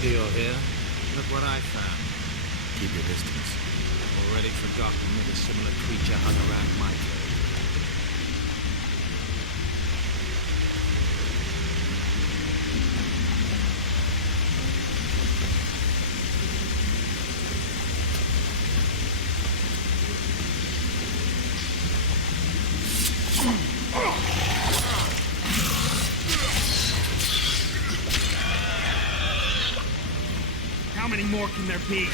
good you're here. Look what I found. Keep your distance. Already forgotten that a similar creature hung around my cave. How many more can there be?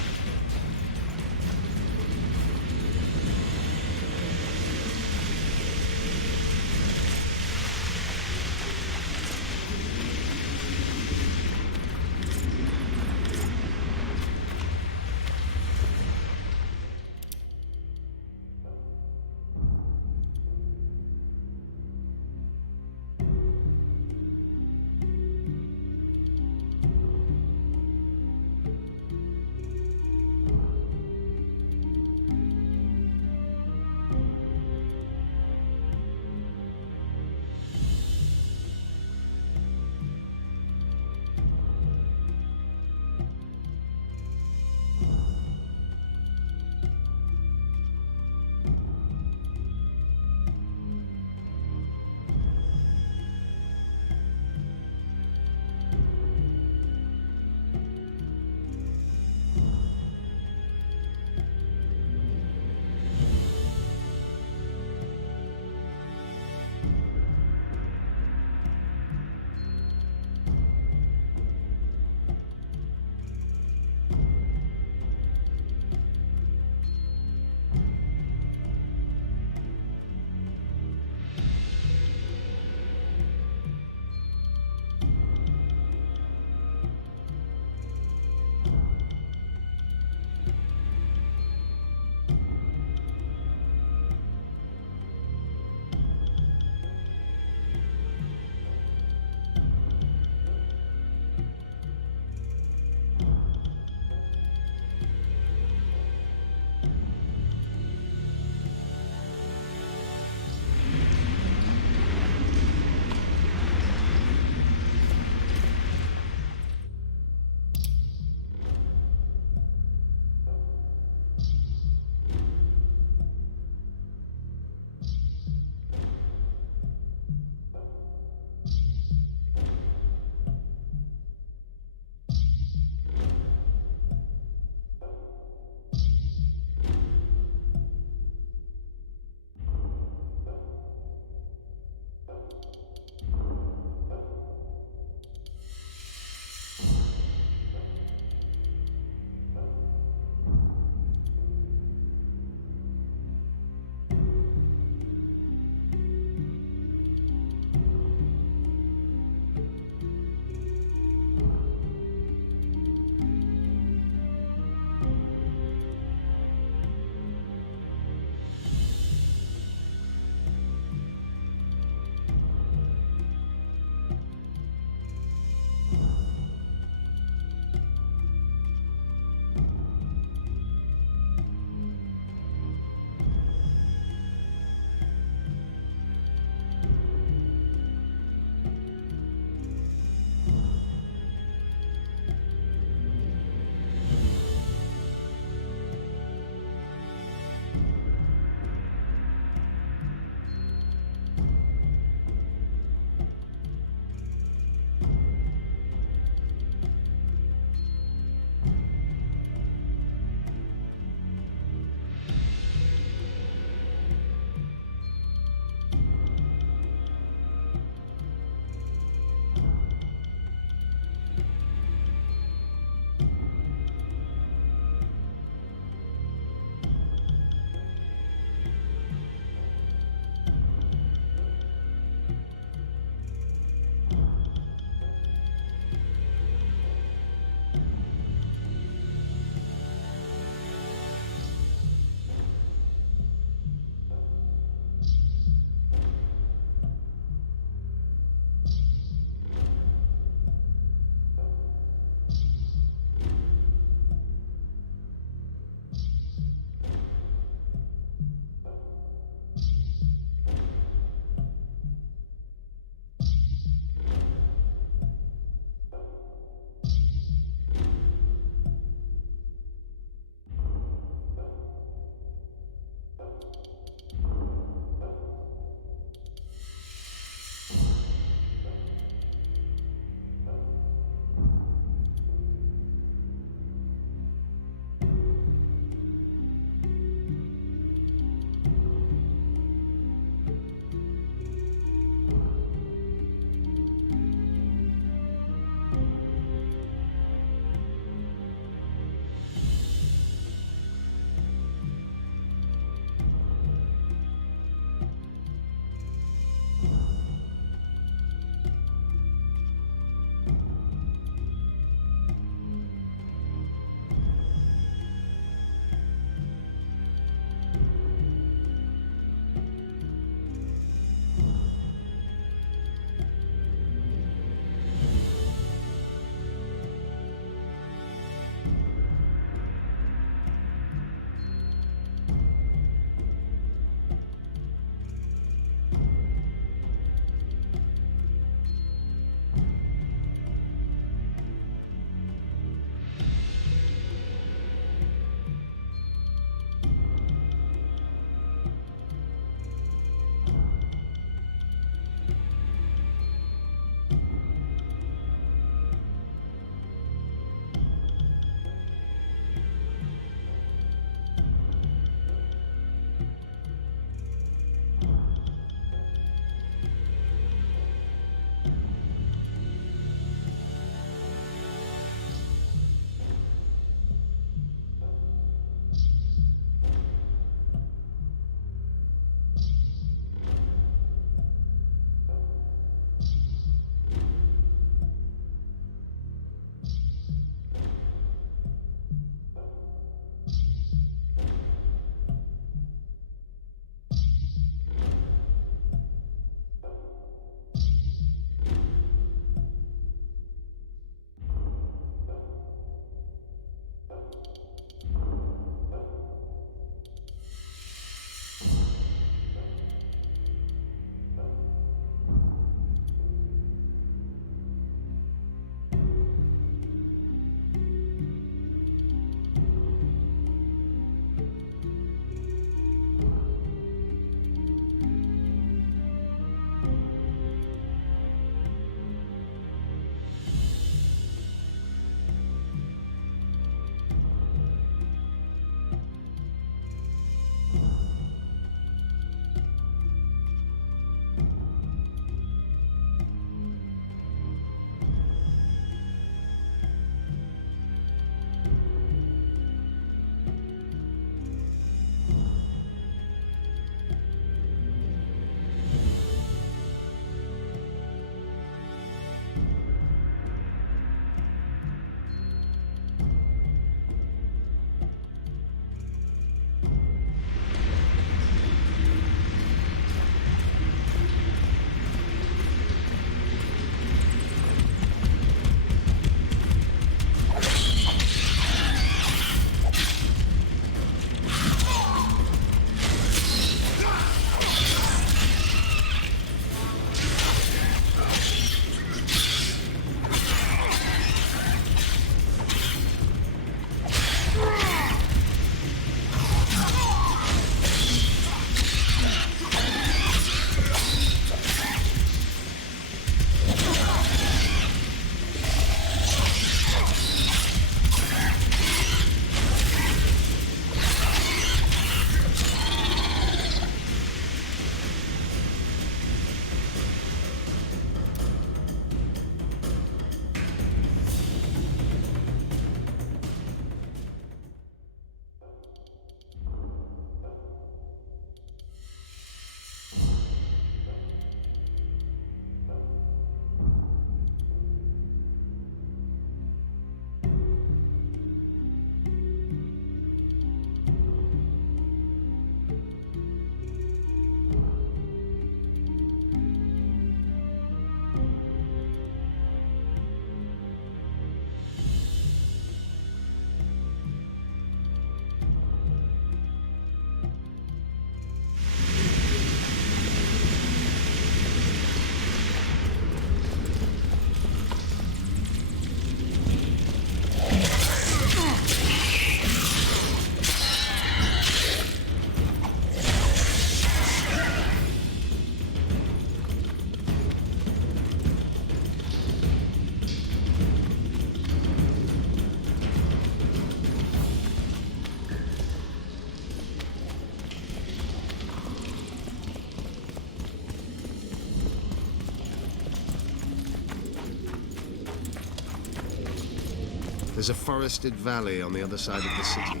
There's a forested valley on the other side of the city,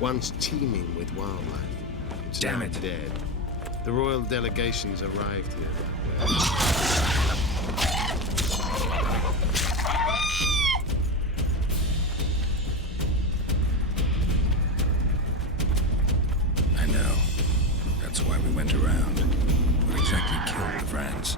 once teeming with wildlife. It's Damn now it. dead. The royal delegations arrived here that way. I know. That's why we went around. What exactly killed the friends?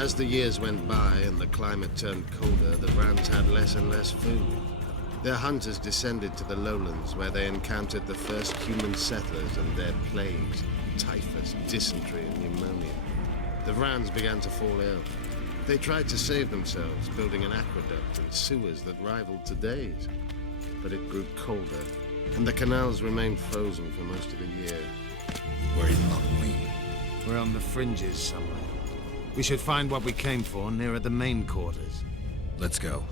As the years went by and the climate turned colder, the Brands had less and less food. Their hunters descended to the lowlands where they encountered the first human settlers and their plagues, typhus, dysentery, and pneumonia. The Brands began to fall ill. They tried to save themselves, building an aqueduct and sewers that rivaled today's. But it grew colder, and the canals remained frozen for most of the year. We're in Muinne. We're on the fringes somewhere. We should find what we came for nearer the main quarters. Let's go.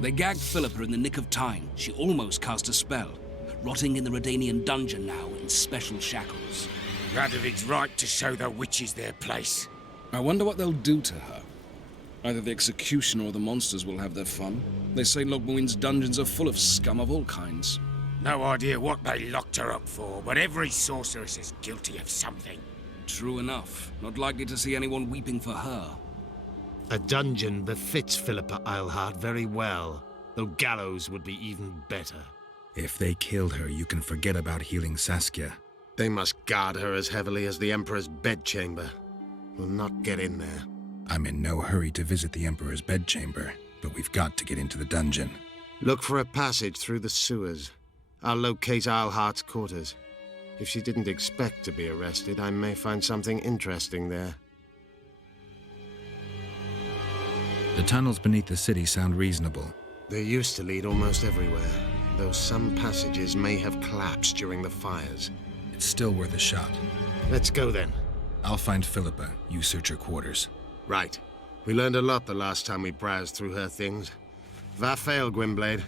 They gagged Philippa in the nick of time. She almost cast a spell, rotting in the Redanian dungeon now in special shackles. Radovig's right to show the witches their place. I wonder what they'll do to her. Either the executioner or the monsters will have their fun. They say Muinne's dungeons are full of scum of all kinds. No idea what they locked her up for, but every sorceress is guilty of something. True enough. Not likely to see anyone weeping for her. A dungeon befits Philippa Eilhart very well, though gallows would be even better. If they killed her, you can forget about healing Saskia. They must guard her as heavily as the Emperor's bedchamber. We'll not get in there. I'm in no hurry to visit the Emperor's bedchamber, but we've got to get into the dungeon. Look for a passage through the sewers. I'll locate Eilhart's quarters. If she didn't expect to be arrested, I may find something interesting there. The tunnels beneath the city sound reasonable. They used to lead almost everywhere, though some passages may have collapsed during the fires. It's still worth a shot. Let's go then. I'll find Philippa. You search her quarters. Right. We learned a lot the last time we browsed through her things. Va fail, Gwynblade.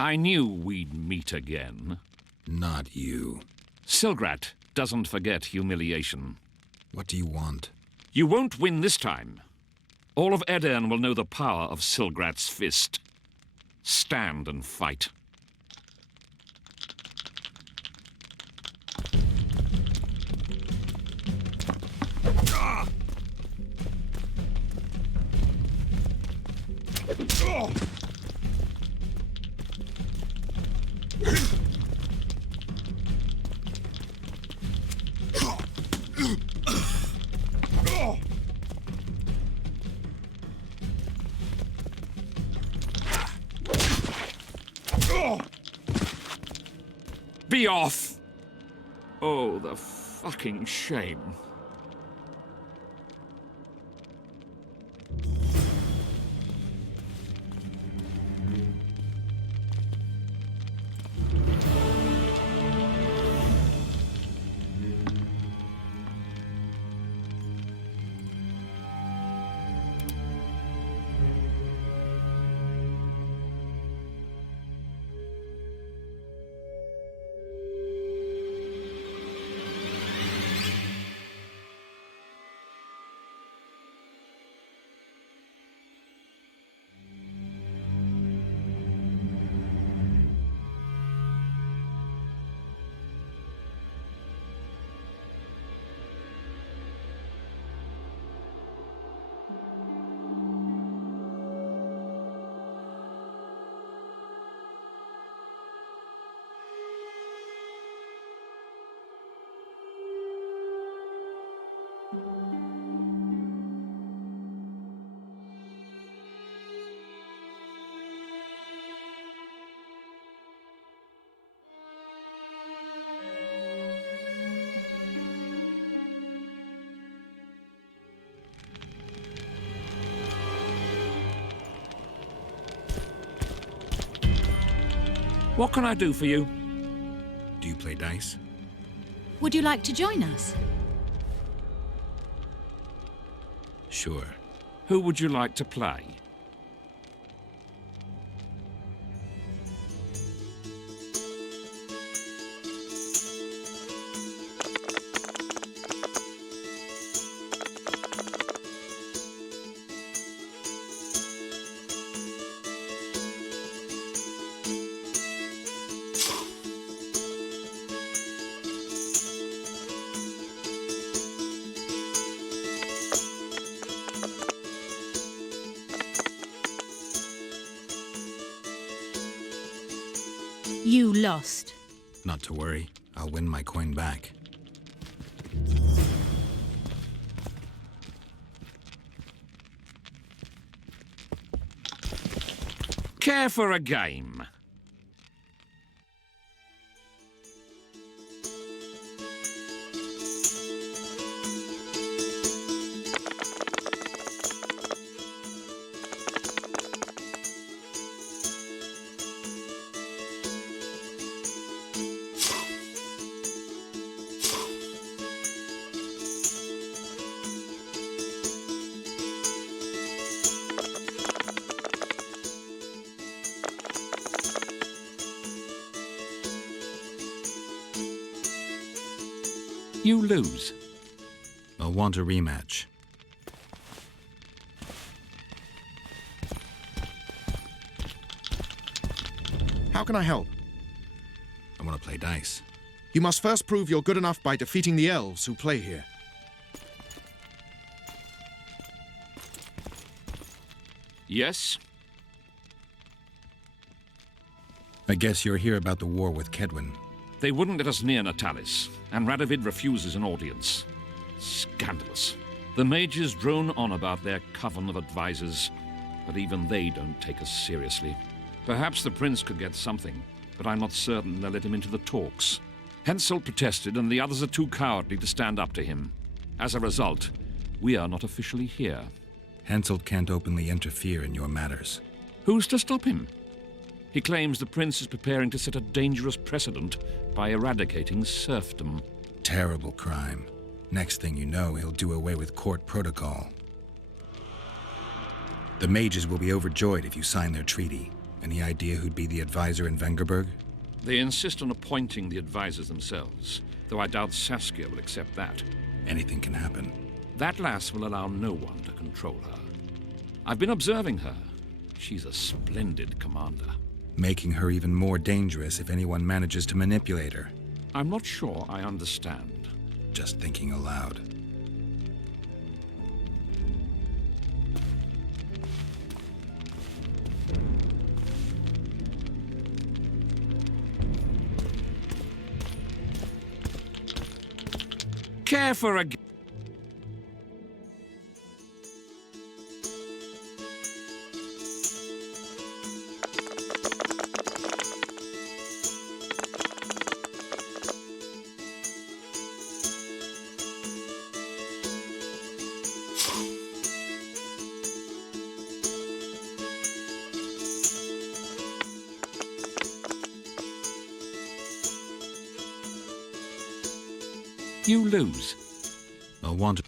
I knew we'd meet again. Not you. Silgrat doesn't forget humiliation. What do you want? You won't win this time. All of Edern will know the power of Silgrat's fist. Stand and fight. Be off! Oh, the fucking shame. What can I do for you? Do you play dice? Would you like to join us? Sure. Who would you like to play? You lost. Not to worry. I'll win my coin back. Care for a game? You lose. I'll want a rematch. How can I help? I want to play dice. You must first prove you're good enough by defeating the elves who play here. Yes? I guess you're here about the war with Kedwin. They wouldn't let us near Natalis, and Radovid refuses an audience. Scandalous. The mages drone on about their coven of advisors, but even they don't take us seriously. Perhaps the prince could get something, but I'm not certain they'll let him into the talks. Henselt protested, and the others are too cowardly to stand up to him. As a result, we are not officially here. Henselt can't openly interfere in your matters. Who's to stop him? He claims the prince is preparing to set a dangerous precedent by eradicating serfdom. Terrible crime. Next thing you know, he'll do away with court protocol. The mages will be overjoyed if you sign their treaty. Any idea who'd be the advisor in Vengerberg? They insist on appointing the advisors themselves, though I doubt Saskia will accept that. Anything can happen. That lass will allow no one to control her. I've been observing her. She's a splendid commander. Making her even more dangerous if anyone manages to manipulate her. I'm not sure I understand. Just thinking aloud. Care for a... You lose. I'll want to...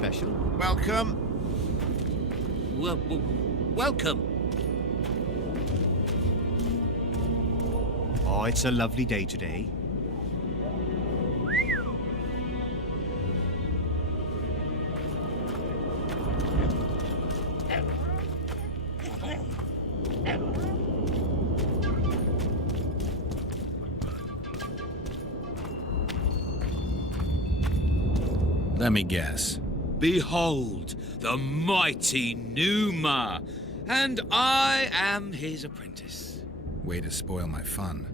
special? Welcome. Welcome. Oh, it's a lovely day today. Let me guess. Behold, the mighty Numa, and I am his apprentice. Way to spoil my fun.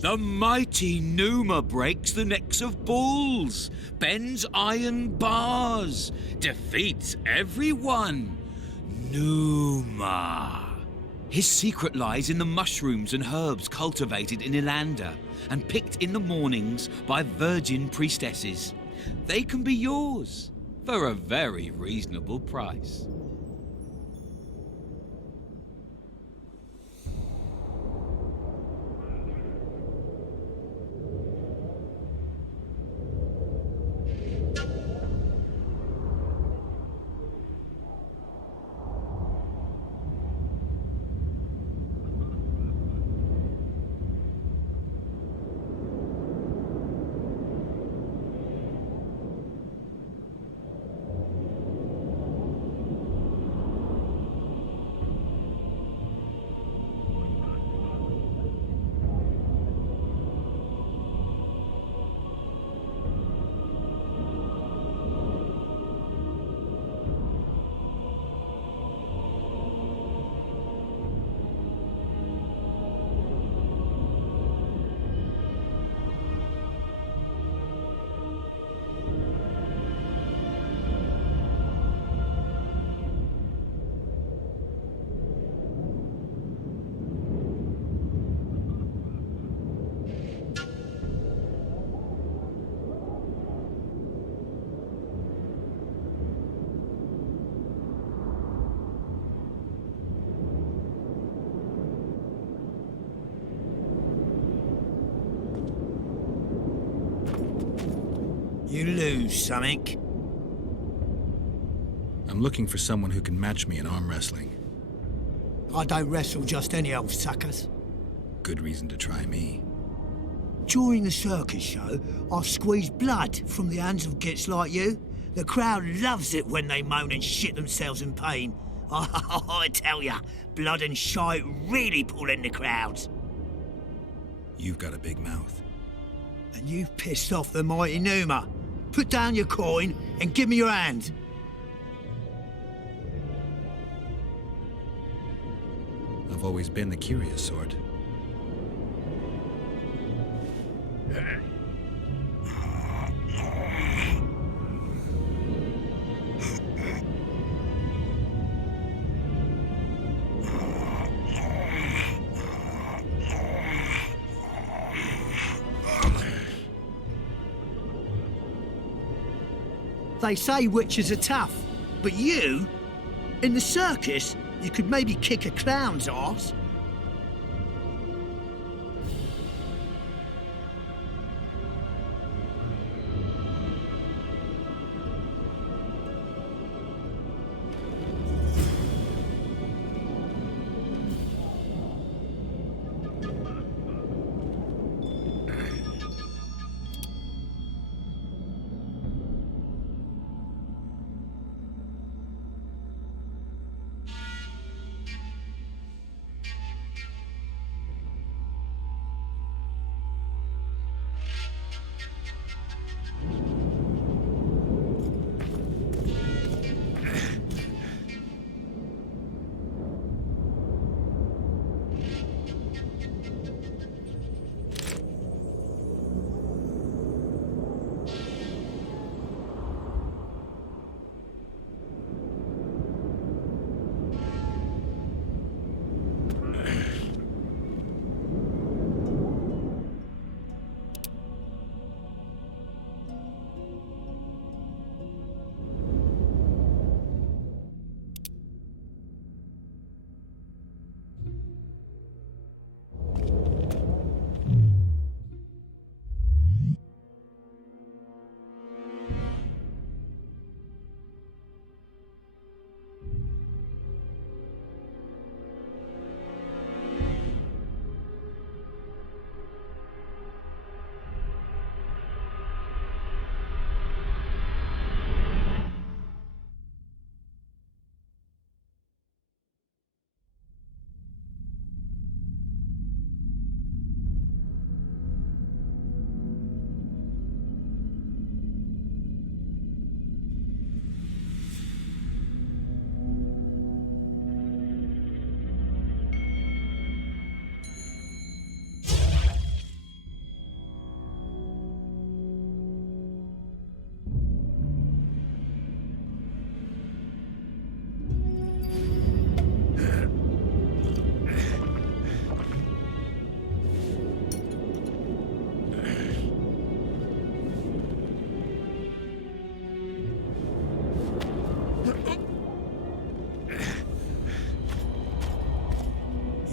The mighty Numa breaks the necks of bulls, bends iron bars, defeats everyone. Numa. His secret lies in the mushrooms and herbs cultivated in Ilanda and picked in the mornings by virgin priestesses. They can be yours for a very reasonable price. You lose something. I'm looking for someone who can match me in arm wrestling. I don't wrestle just any old suckers. Good reason to try me. During the circus show, I've squeezed blood from the hands of gits like you. The crowd loves it when they moan and shit themselves in pain. Oh, I tell ya, blood and shite really pull in the crowds. You've got a big mouth. And you've pissed off the mighty Numa. Put down your coin and give me your hand. I've always been the curious sort. They say witches are tough, but you, in the circus, you could maybe kick a clown's arse.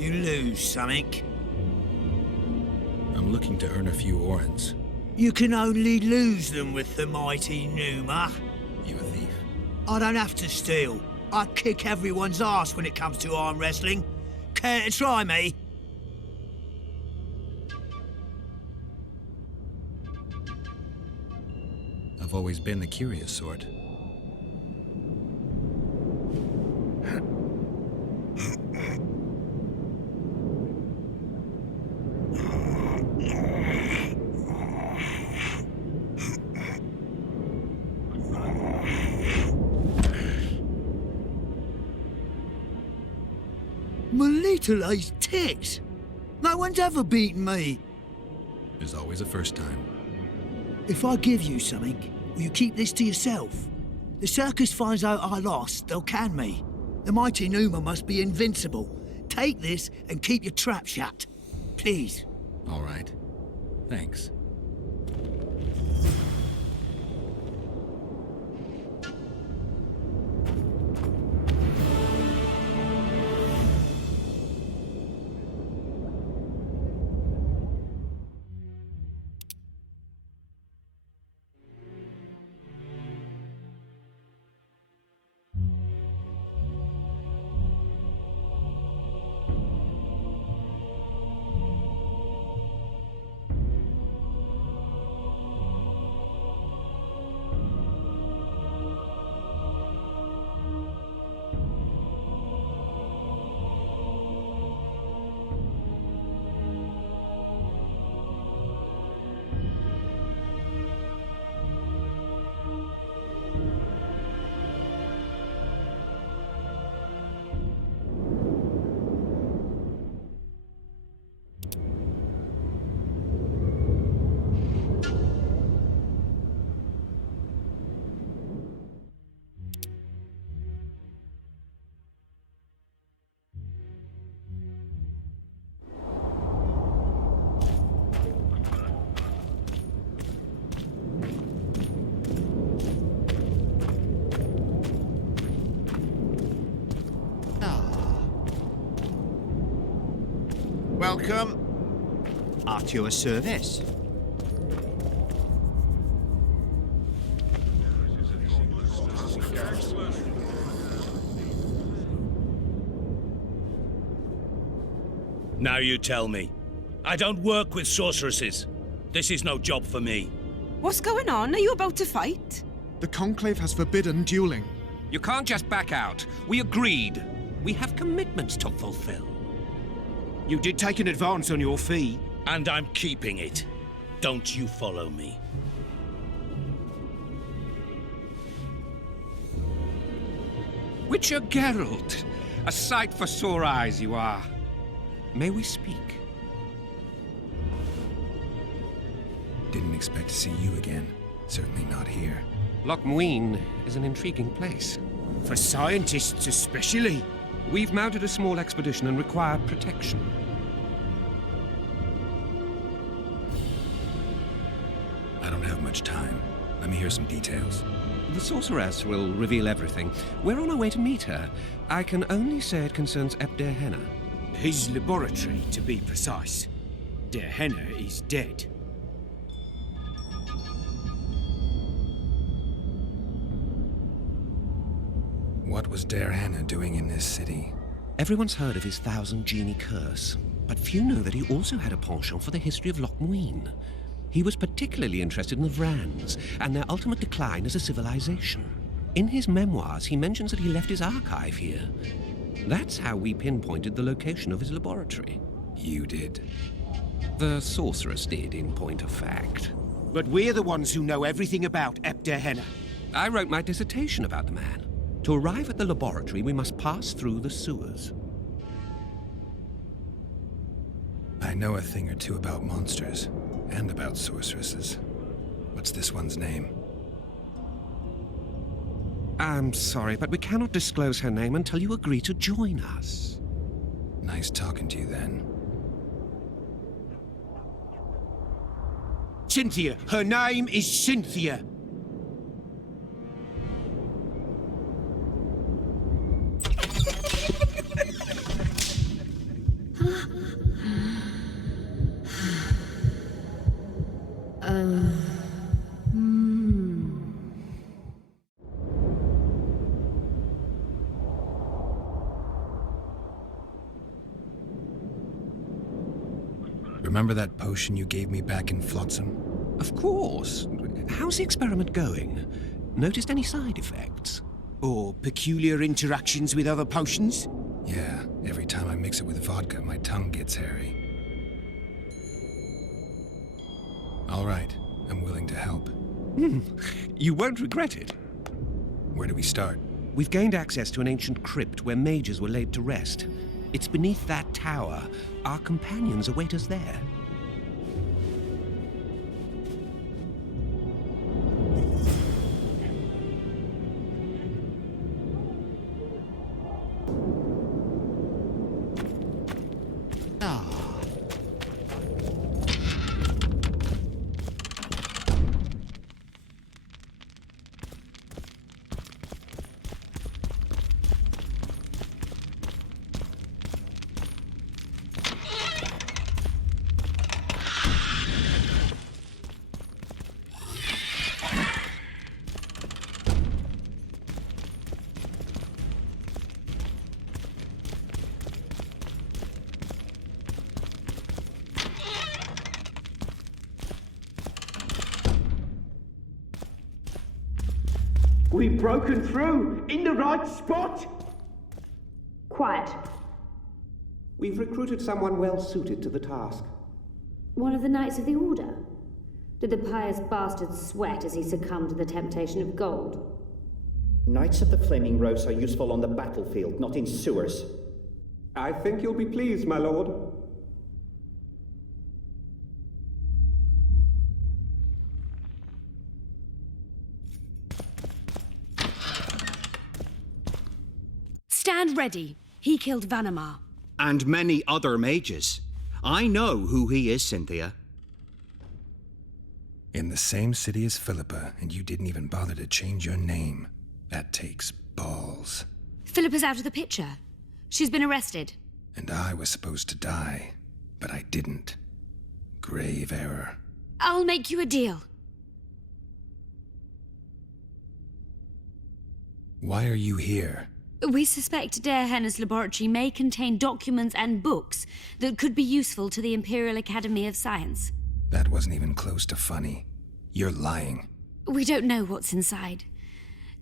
You lose something. I'm looking to earn a few orens. You can only lose them with the mighty Numa. You a thief? I don't have to steal. I kick everyone's ass when it comes to arm wrestling. Care to try me? I've always been the curious sort. Melitele's tits! No one's ever beaten me. There's always a first time. If I give you something, will you keep this to yourself? The circus finds out I lost, they'll can me. The mighty Numa must be invincible. Take this and keep your trap shut. Please. All right. Thanks. Welcome. At your service. Now you tell me. I don't work with sorceresses. This is no job for me. What's going on? Are you about to fight? The Conclave has forbidden dueling. You can't just back out. We agreed. We have commitments to fulfill. You did take an advance on your fee. And I'm keeping it. Don't you follow me. Witcher Geralt. A sight for sore eyes you are. May we speak? Didn't expect to see you again. Certainly not here. Loch Muinne is an intriguing place. For scientists especially. We've mounted a small expedition and require protection. I don't have much time. Let me hear some details. The sorceress will reveal everything. We're on our way to meet her. I can only say it concerns Ebder Henna. His laboratory, to be precise. Der Henna is dead. What was Der Henna doing in this city? Everyone's heard of his 1,000 genie curse, but few know that he also had a penchant for the history of Loch Muinne. He was particularly interested in the Vrans and their ultimate decline as a civilization. In his memoirs, he mentions that he left his archive here. That's how we pinpointed the location of his laboratory. You did? The sorceress did, in point of fact. But we're the ones who know everything about Ebder Henna. I wrote my dissertation about the man. To arrive at the laboratory, we must pass through the sewers. I know a thing or two about monsters, and about sorceresses. What's this one's name? I'm sorry, but we cannot disclose her name until you agree to join us. Nice talking to you, then. Cynthia. Her name is Cynthia. Remember that potion you gave me back in Flotsam? Of course. How's the experiment going? Noticed any side effects? Or peculiar interactions with other potions? Yeah, every time I mix it with vodka, my tongue gets hairy. All right, I'm willing to help. You won't regret it. Where do we start? We've gained access to an ancient crypt where mages were laid to rest. It's beneath that tower. Our companions await us there. We've broken through in the right spot. Quiet. We've recruited someone well suited to the task. One of the Knights of the Order? Did the pious bastard sweat as he succumbed to the temptation of gold? Knights of the Flaming Rose are useful on the battlefield, not in sewers. I think you'll be pleased, my lord. Stand ready. He killed Vanamar. And many other mages. I know who he is, Cynthia. In the same city as Philippa, and you didn't even bother to change your name. That takes balls. Philippa's out of the picture. She's been arrested. And I was supposed to die, but I didn't. Grave error. I'll make you a deal. Why are you here? We suspect Henne's laboratory may contain documents and books that could be useful to the Imperial Academy of Science. That wasn't even close to funny. You're lying. We don't know what's inside.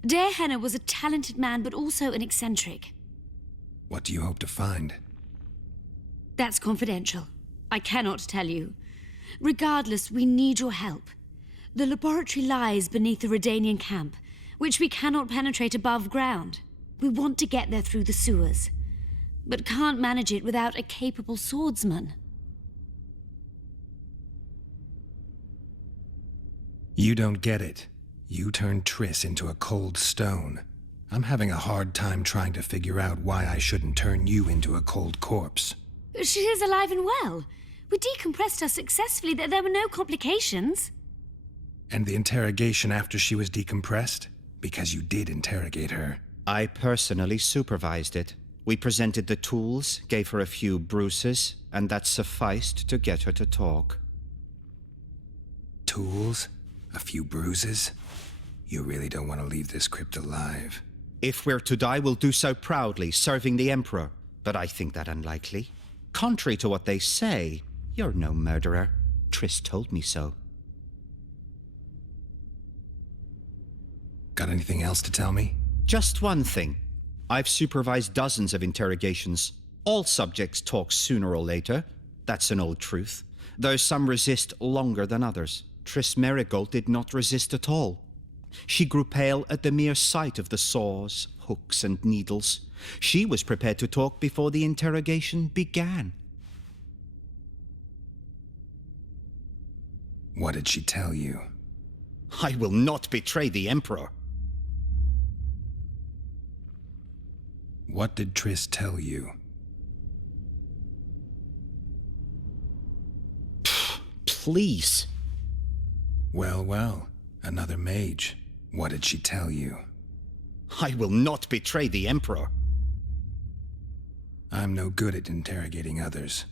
Henne was a talented man, but also an eccentric. What do you hope to find? That's confidential. I cannot tell you. Regardless, we need your help. The laboratory lies beneath the Redanian camp, which we cannot penetrate above ground. We want to get there through the sewers, but can't manage it without a capable swordsman. You don't get it. You turned Triss into a cold stone. I'm having a hard time trying to figure out why I shouldn't turn you into a cold corpse. She is alive and well. We decompressed her successfully. There were no complications. And the interrogation after she was decompressed? Because you did interrogate her. I personally supervised it. We presented the tools, gave her a few bruises, and that sufficed to get her to talk. Tools? A few bruises? You really don't want to leave this crypt alive. If we're to die, we'll do so proudly, serving the Emperor. But I think that unlikely. Contrary to what they say, you're no murderer. Triss told me so. Got anything else to tell me? Just one thing. I've supervised dozens of interrogations. All subjects talk sooner or later. That's an old truth. Though some resist longer than others. Triss Merigold did not resist at all. She grew pale at the mere sight of the saws, hooks, and needles. She was prepared to talk before the interrogation began. What did she tell you? I will not betray the Emperor. What did Triss tell you? Please. Well, another mage. What did she tell you? I will not betray the Emperor. I'm no good at interrogating others.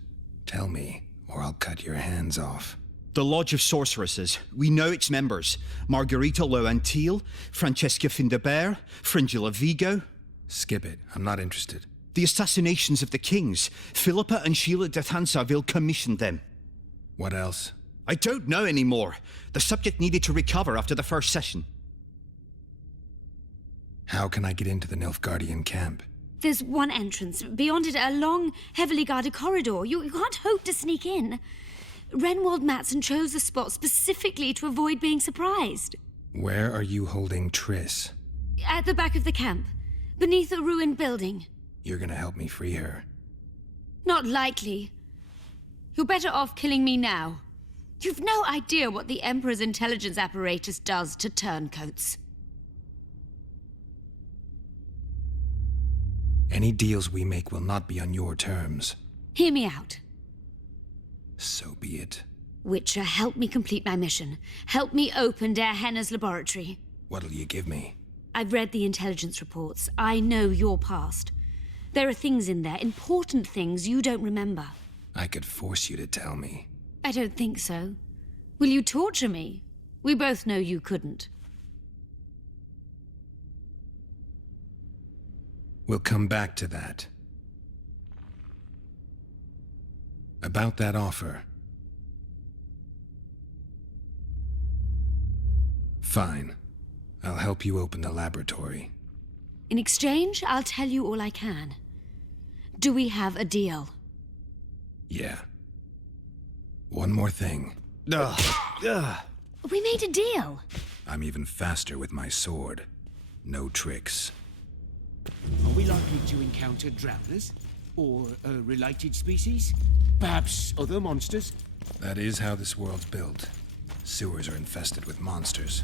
Tell me, or I'll cut your hands off. The Lodge of Sorceresses. We know its members. Margarita Loantil, Francesca Findabert, Fringilla Vigo. Skip it. I'm not interested. The assassinations of the kings. Philippa and Sheila de Tansarville commissioned them. What else? I don't know anymore. The subject needed to recover after the first session. How can I get into the Nilfgaardian camp? There's one entrance. Beyond it, a long, heavily guarded corridor. You can't hope to sneak in. Renwald Matson chose the spot specifically to avoid being surprised. Where are you holding Triss? At the back of the camp, beneath a ruined building. You're gonna help me free her. Not likely. You're better off killing me now. You've no idea what the Emperor's intelligence apparatus does to turncoats. Any deals we make will not be on your terms. Hear me out. So be it. Witcher, help me complete my mission. Help me open Der Henner's laboratory. What'll you give me? I've read the intelligence reports. I know your past. There are things in there, important things you don't remember. I could force you to tell me. I don't think so. Will you torture me? We both know you couldn't. We'll come back to that. About that offer. Fine. I'll help you open the laboratory. In exchange, I'll tell you all I can. Do we have a deal? Yeah. One more thing. We made a deal. I'm even faster with my sword. No tricks. Are we likely to encounter drowners? Or a related species? Perhaps other monsters? That is how this world's built. Sewers are infested with monsters.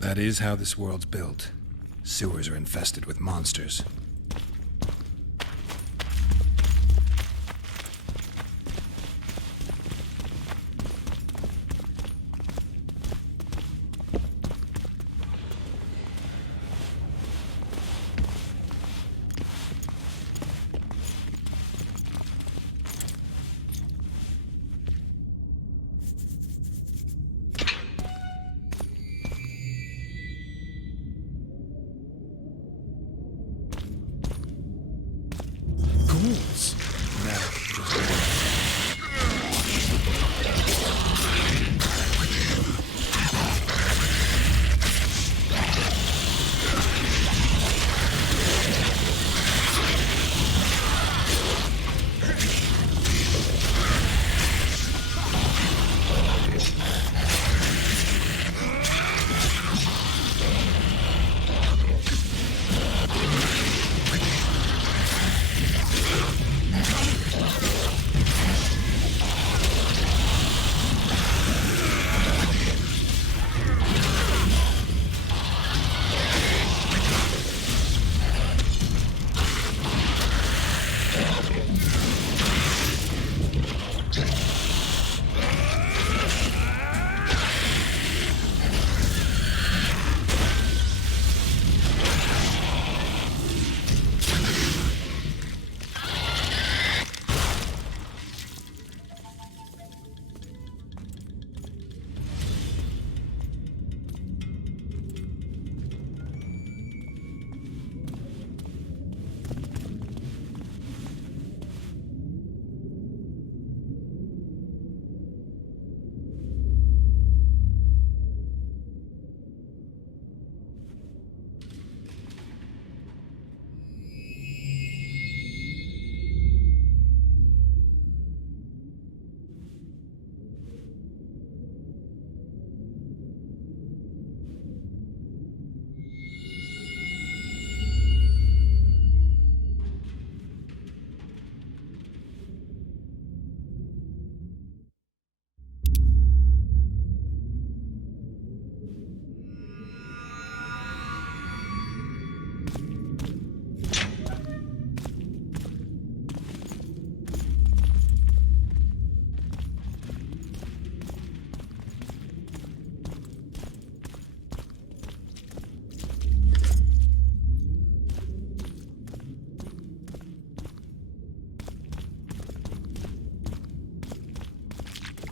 That is how this world's built. Sewers are infested with monsters.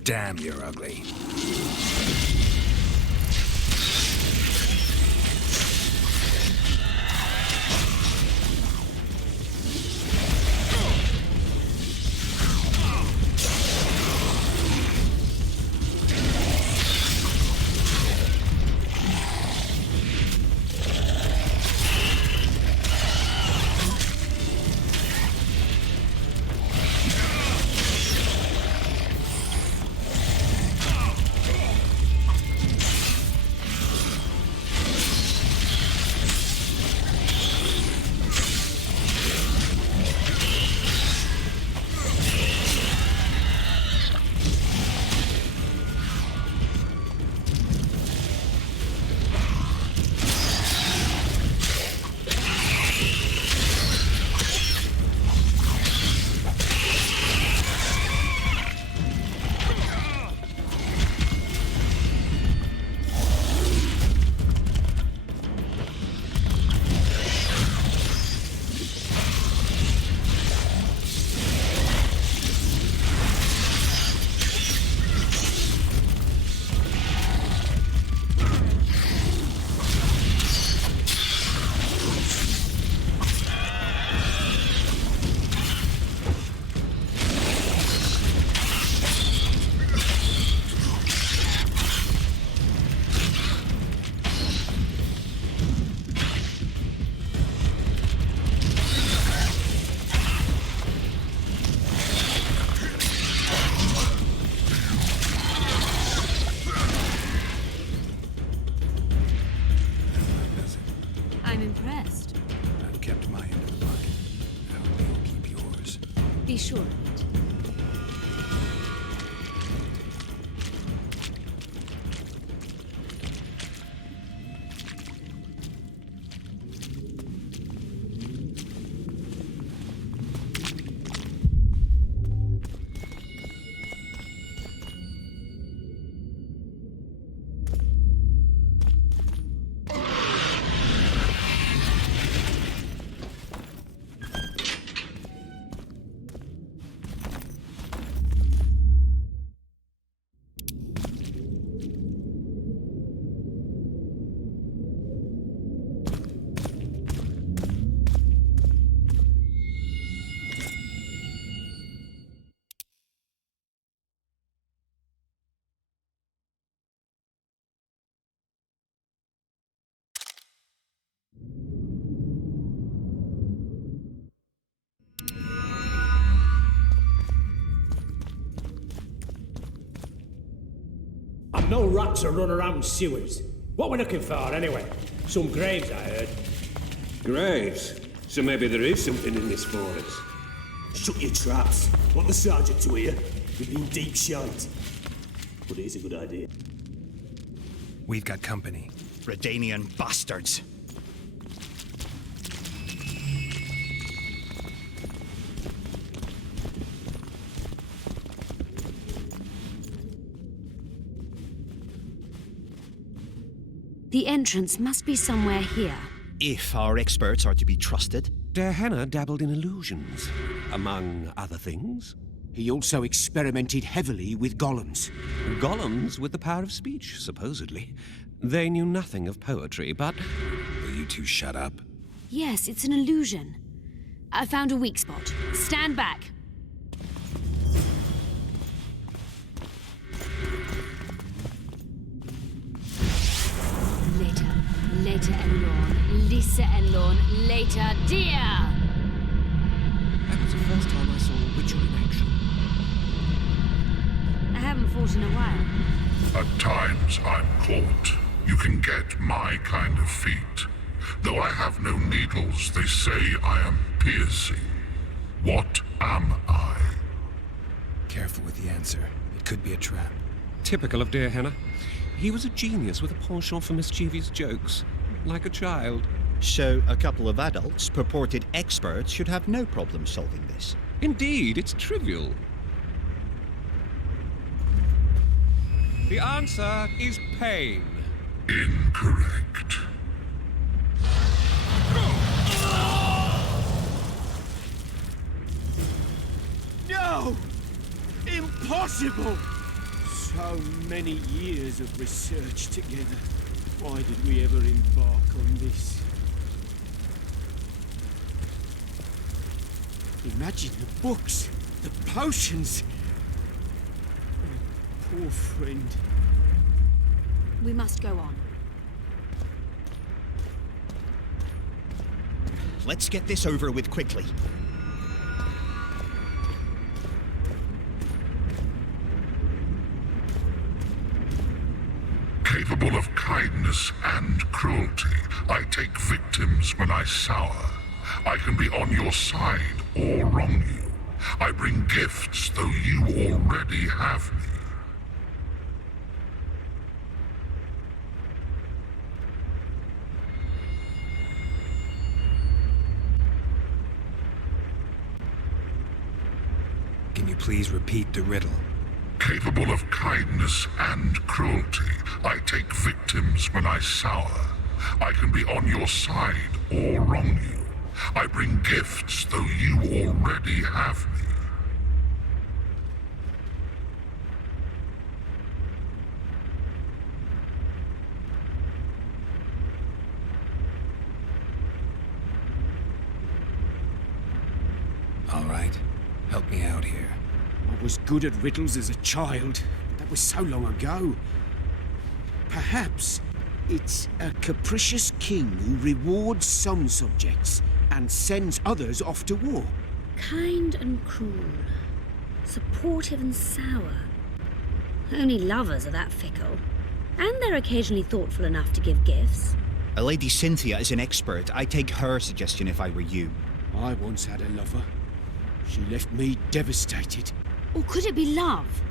Damn, you're ugly. I'm impressed. I've kept my end of the bargain. I hope you'll keep yours. Be sure of it. And no rats are run around sewers. What we're looking for, anyway? Some graves, I heard. Graves? So maybe there is something in this forest. Shut your traps. Want the sergeant to hear? We've been deep shite. But it is a good idea. We've got company. Redanian bastards. The entrance must be somewhere here. If our experts are to be trusted. Henna dabbled in illusions, among other things. He also experimented heavily with golems. Golems with the power of speech, supposedly. They knew nothing of poetry, but... Will you two shut up? Yes, it's an illusion. I found a weak spot. Stand back. Later, Elorn. Lisa Elorn. Later, dear! That was the first time I saw a Witcher in action. I haven't fought in a while. At times I'm caught. You can get my kind of feat. Though I have no needles, they say I am piercing. What am I? Careful with the answer. It could be a trap. Typical of dear Henna. He was a genius with a penchant for mischievous jokes, like a child. So a couple of adults, purported experts, should have no problem solving this. Indeed, it's trivial. The answer is pain. Incorrect. No! Impossible! So many years of research together. Why did we ever embark on this? Imagine the books, the potions. Oh, poor friend. We must go on. Let's get this over with quickly. Capable of kindness and cruelty, I take victims when I sour. I can be on your side or wrong you. I bring gifts, though you already have me. Can you please repeat the riddle? Capable of kindness and cruelty, I take victims when I sour. I can be on your side or wrong you. I bring gifts, though you already have me. All right, help me out here. I was good at riddles as a child, but that was so long ago. Perhaps it's a capricious king who rewards some subjects and sends others off to war. Kind and cruel. Supportive and sour. Only lovers are that fickle. And they're occasionally thoughtful enough to give gifts. A Lady Cynthia is an expert. I'd take her suggestion if I were you. I once had a lover. She left me devastated. Or could it be love?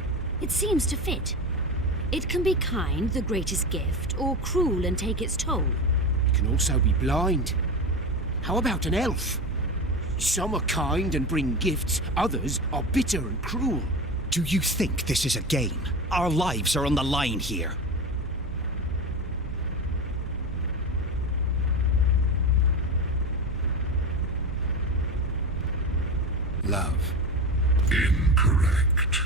It seems to fit. It can be kind, the greatest gift, or cruel and take its toll. It can also be blind. How about an elf? Some are kind and bring gifts, others are bitter and cruel. Do you think this is a game? Our lives are on the line here. Love. Incorrect.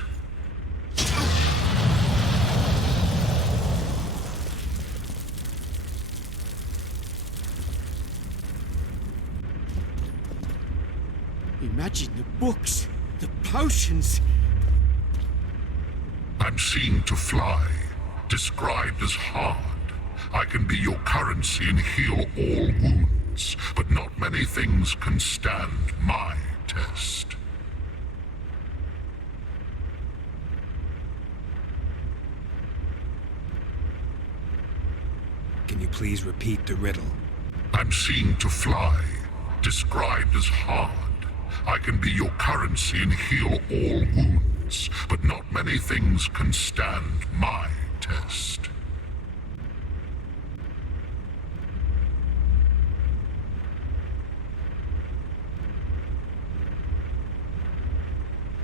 Imagine the books, the potions. I'm seen to fly, described as hard. I can be your currency and heal all wounds, but not many things can stand my test. Can you please repeat the riddle? I'm seen to fly, described as hard. I can be your currency and heal all wounds, but not many things can stand my test.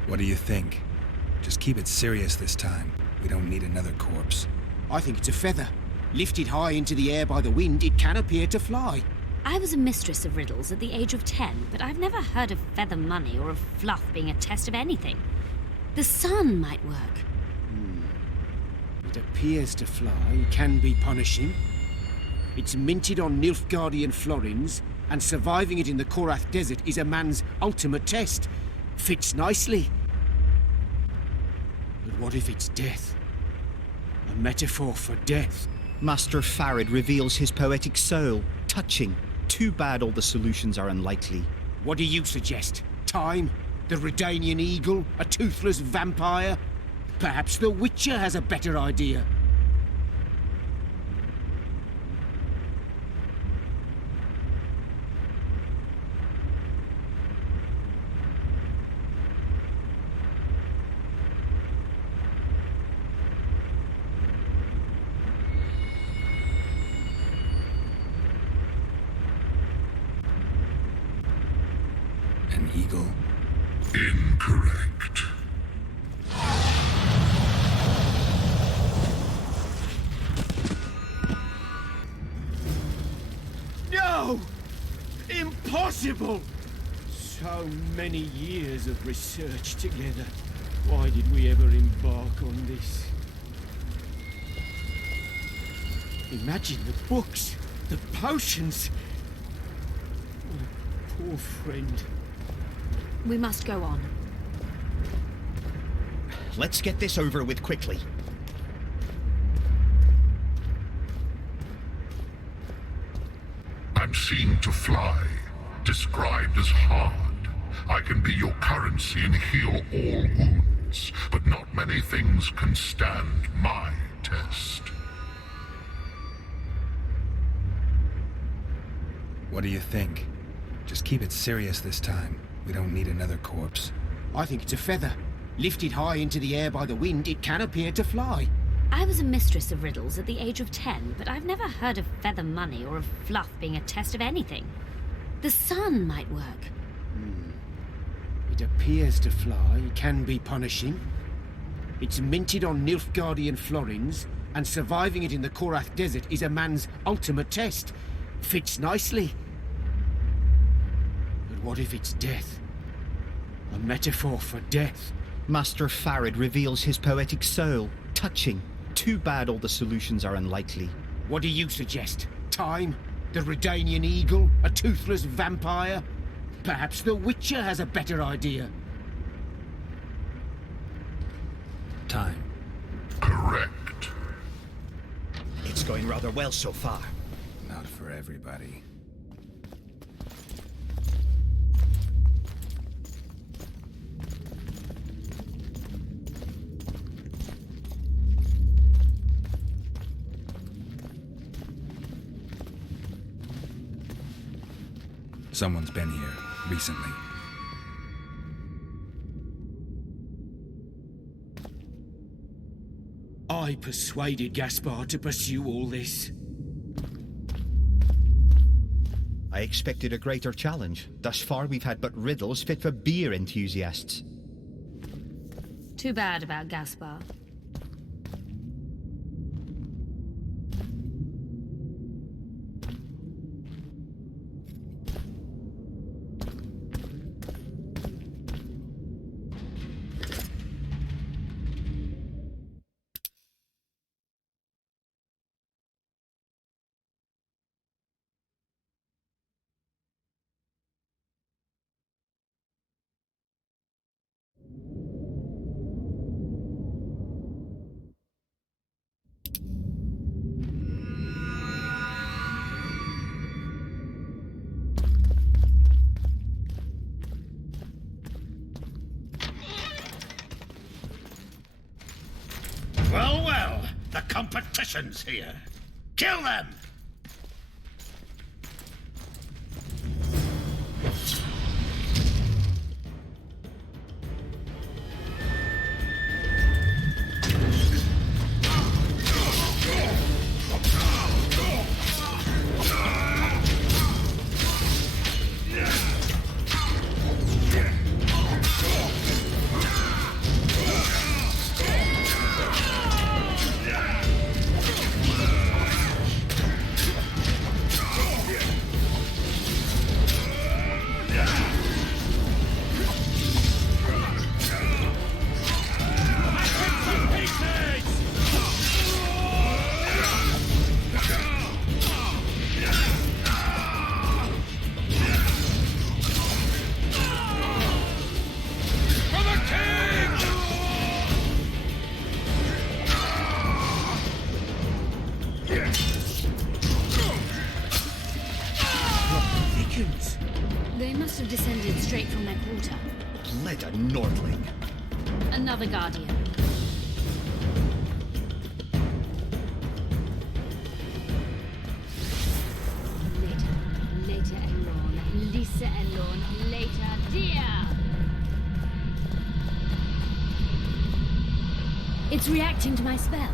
What do you think? Just keep it serious this time. We don't need another corpse. I think it's a feather. Lifted high into the air by the wind, it can appear to fly. I was a mistress of riddles at the age of 10, but I've never heard of feather money or of fluff being a test of anything. The sun might work. It appears to fly, can be punishing. It's minted on Nilfgaardian florins, and surviving it in the Korath Desert is a man's ultimate test. Fits nicely. But what if it's death? A metaphor for death. Master Farid reveals his poetic soul. Touching. Too bad all the solutions are unlikely. What do you suggest? Time? The Redanian eagle? A toothless vampire? Perhaps the Witcher has a better idea. An eagle? Incorrect. No! Impossible! So many years of research together. Why did we ever embark on this? Imagine the books, the potions. My poor friend. We must go on. Let's get this over with quickly. I'm seen to fly, described as hard. I can be your currency and heal all wounds, but not many things can stand my test. What do you think? Just keep it serious this time. We don't need another corpse. I think it's a feather. Lifted high into the air by the wind, it can appear to fly. I was a mistress of riddles at the age of 10, but I've never heard of feather money or of fluff being a test of anything. The sun might work. It appears to fly, can be punishing. It's minted on Nilfgaardian florins, and surviving it in the Korath Desert is a man's ultimate test. Fits nicely. But what if it's death? A metaphor for death. Master Farid reveals his poetic soul. Touching. Too bad all the solutions are unlikely. What do you suggest? Time? The Redanian eagle? A toothless vampire? Perhaps the Witcher has a better idea. Time. Correct. It's going rather well so far. Not for everybody. Someone's been here recently. I persuaded Gaspar to pursue all this. I expected a greater challenge. Thus far we've had but riddles fit for beer enthusiasts. Too bad about Gaspar. Well, well, the competition's here. Kill them! They must have descended straight from their quarter. Bled a Nordling. Another Guardian. Later, Elorn. Lisa Elorn. Later, dear. It's reacting to my spell.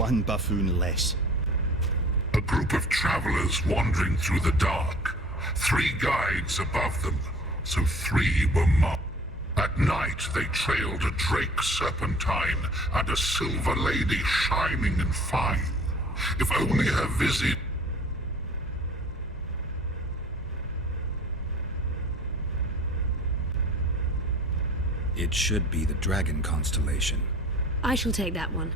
One buffoon less. A group of travelers wandering through the dark. 3 guides above them, so 3 were marked. At night they trailed a drake serpentine and a silver lady shining and fine. If only her visit... It should be the Dragon constellation. I shall take that one.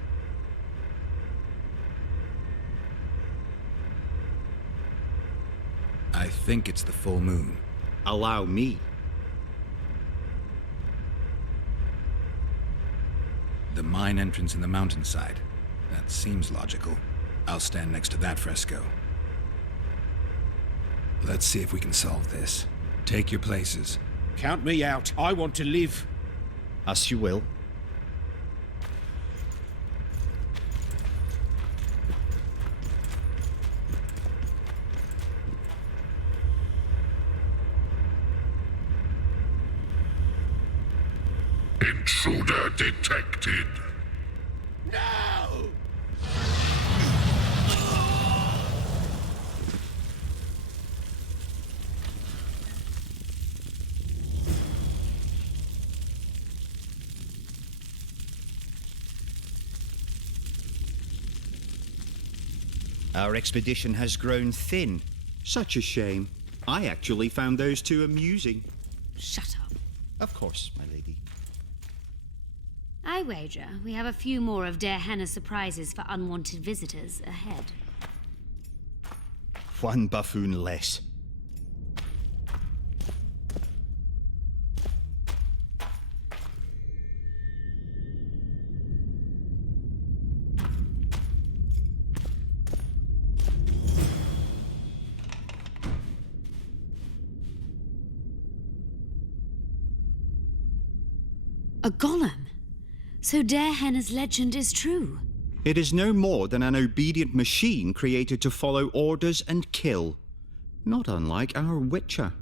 I think it's the full moon. Allow me. The mine entrance in the mountainside. That seems logical. I'll stand next to that fresco. Let's see if we can solve this. Take your places. Count me out. I want to live. As you will. Intruder detected. No! Our expedition has grown thin. Such a shame. I actually found those 2 amusing. Shut up. Of course, my lady. I wager we have a few more of Der Henne's surprises for unwanted visitors ahead. One buffoon less. A golem? So Der Henne's legend is true? It is no more than an obedient machine created to follow orders and kill. Not unlike our Witcher.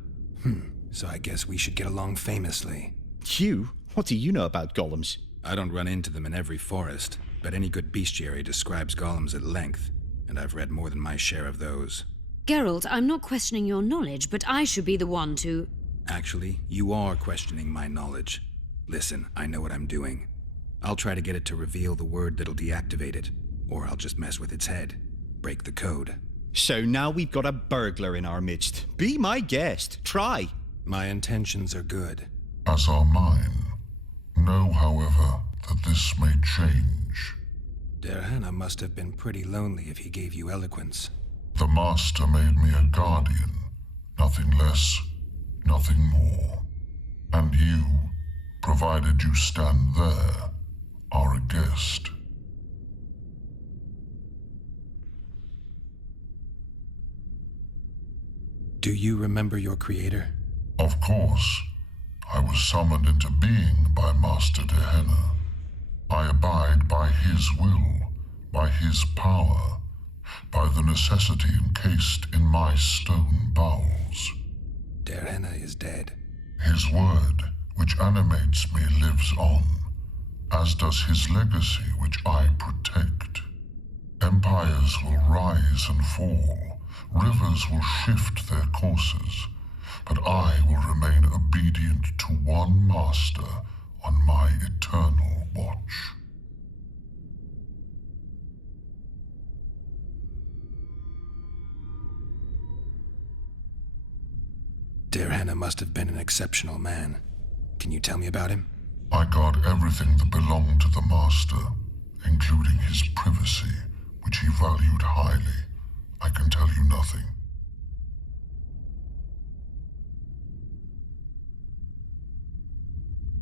So I guess we should get along famously. You? What do you know about golems? I don't run into them in every forest, but any good bestiary describes golems at length, and I've read more than my share of those. Geralt, I'm not questioning your knowledge, but I should be the one to... Actually, you are questioning my knowledge. Listen, I know what I'm doing. I'll try to get it to reveal the word that'll deactivate it, or I'll just mess with its head. Break the code. So now we've got a burglar in our midst. Be my guest. Try. My intentions are good. As are mine. Know, however, that this may change. Der Henne must have been pretty lonely if he gave you eloquence. The Master made me a guardian. Nothing less, nothing more. And you, provided you stand there, are a guest. Do you remember your creator? Of course. I was summoned into being by Master Der Henne. I abide by his will, by his power, by the necessity encased in my stone bowels. Der Henne is dead. His word, which animates me, lives on, as does his legacy, which I protect. Empires will rise and fall, rivers will shift their courses, but I will remain obedient to one master on my eternal watch. Der Henne must have been an exceptional man. Can you tell me about him? I guard everything that belonged to the Master, including his privacy, which he valued highly. I can tell you nothing.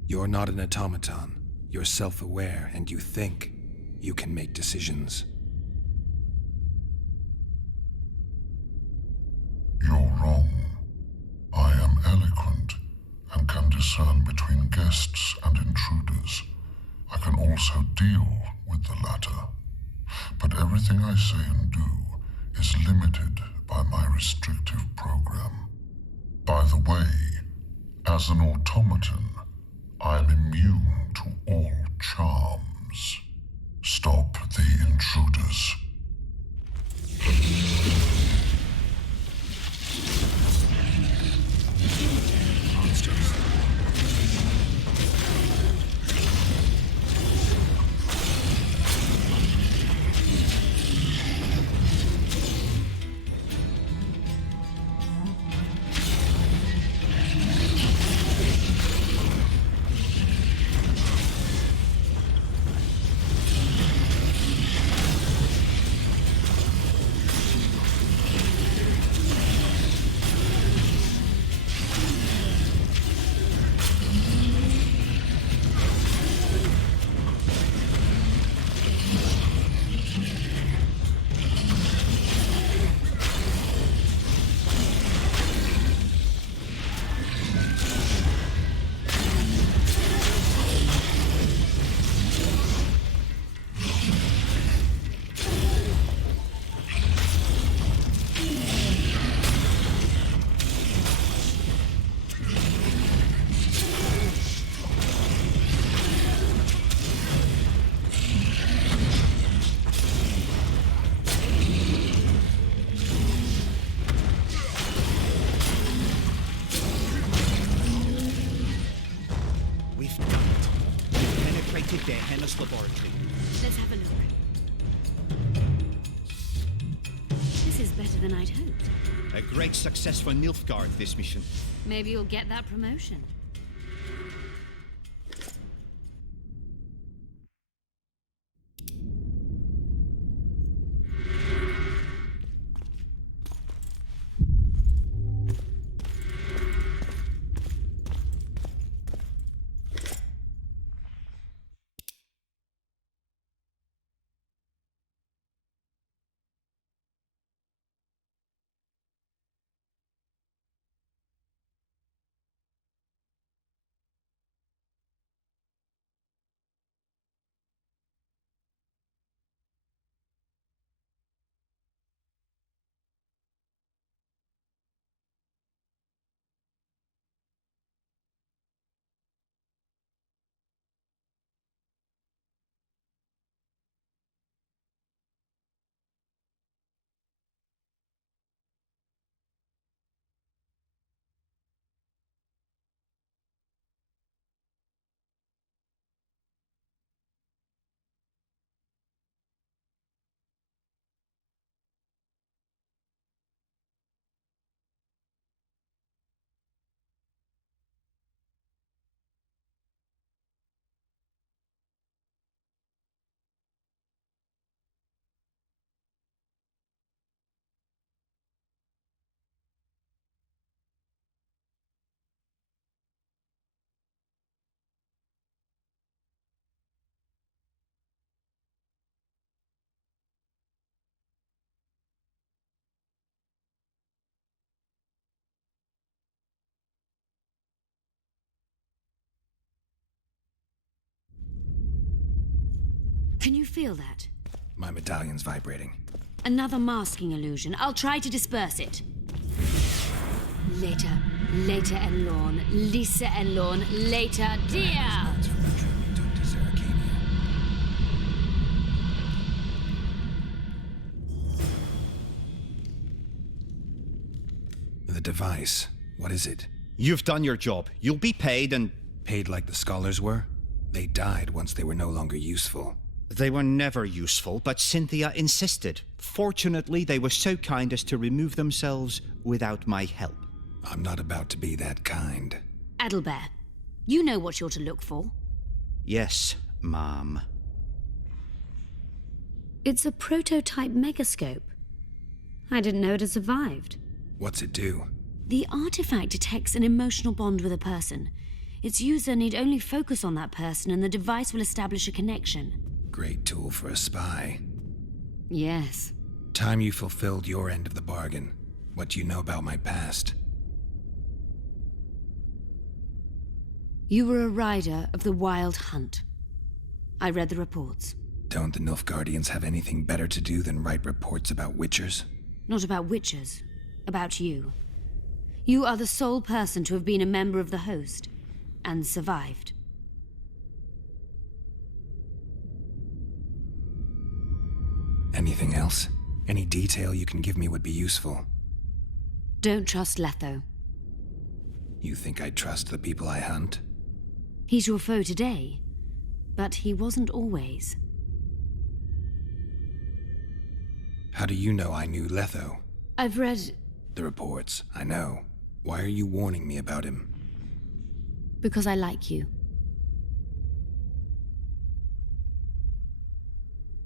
You're not an automaton. You're self-aware, and you think. You can make decisions. You're wrong. I am eloquent and can discern between guests and intruders. I can also deal with the latter. But everything I say and do is limited by my restrictive program. By the way, as an automaton, I am immune to all charms. Stop the intruders. Their Hennis laboratory. Let's have a look. This is better than I'd hoped. A great success for Nilfgaard, this mission. Maybe you'll get that promotion. Can you feel that? My medallion's vibrating. Another masking illusion. I'll try to disperse it. Later, later and Lorn, Lisa and Lorn, later, dear! The device, what is it? You've done your job. You'll be paid and... Paid like the scholars were? They died once they were no longer useful. They were never useful, but Cynthia insisted. Fortunately, they were so kind as to remove themselves without my help. I'm not about to be that kind. Adelbert, you know what you're to look for. Yes, Mom. It's a prototype megascope. I didn't know it had survived. What's it do? The artifact detects an emotional bond with a person. Its user need only focus on that person and the device will establish a connection. Great tool for a spy. Yes. Time you fulfilled your end of the bargain. What do you know about my past? You were a rider of the Wild Hunt. I read the reports. Don't the Nilfgaardians have anything better to do than write reports about witchers? Not about witchers. About you. You are the sole person to have been a member of the host, and survived. else? Any detail you can give me would be useful. Don't trust Letho. You think I trust the people I hunt? He's your foe today, but he wasn't always. How do you know I knew Letho? I've read... The reports, I know. Why are you warning me about him? Because I like you.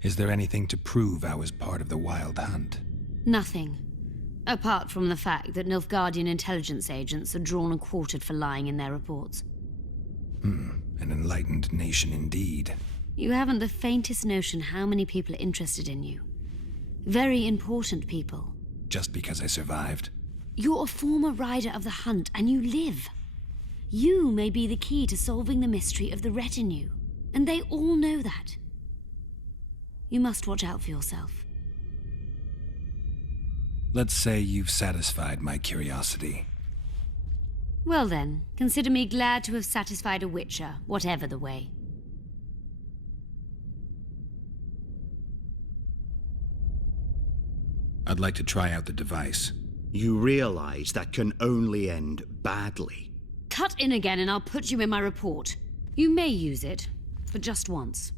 Is there anything to prove I was part of the Wild Hunt? Nothing. Apart from the fact that Nilfgaardian intelligence agents are drawn and quartered for lying in their reports. An enlightened nation indeed. You haven't the faintest notion how many people are interested in you. Very important people. Just because I survived? You're a former rider of the hunt, and you live. You may be the key to solving the mystery of the retinue, and they all know that. You must watch out for yourself. Let's say you've satisfied my curiosity. Well then, consider me glad to have satisfied a witcher, whatever the way. I'd like to try out the device. You realize that can only end badly. Cut in again and I'll put you in my report. You may use it, but just once.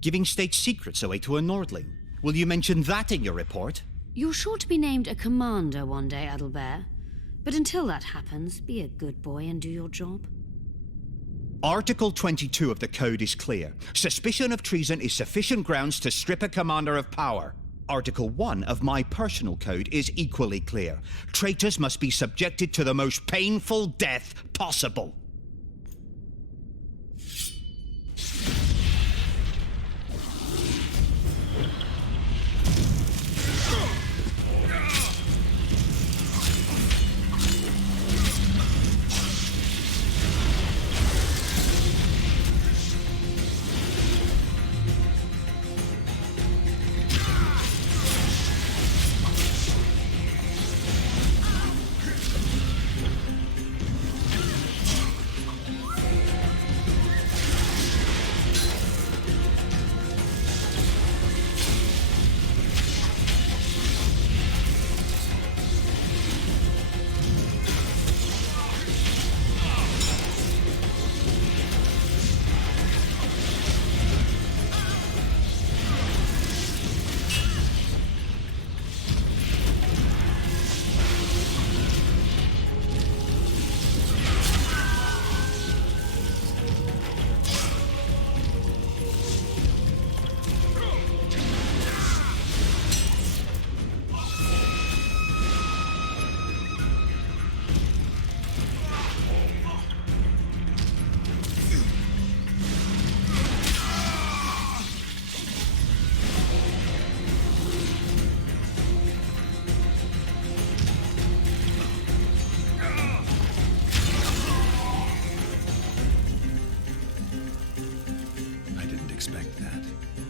Giving state secrets away to a Nordling. Will you mention that in your report? You're sure to be named a commander one day, Adalbert. But until that happens, be a good boy and do your job. Article 22 of the Code is clear. Suspicion of treason is sufficient grounds to strip a commander of power. Article 1 of my personal code is equally clear. Traitors must be subjected to the most painful death possible.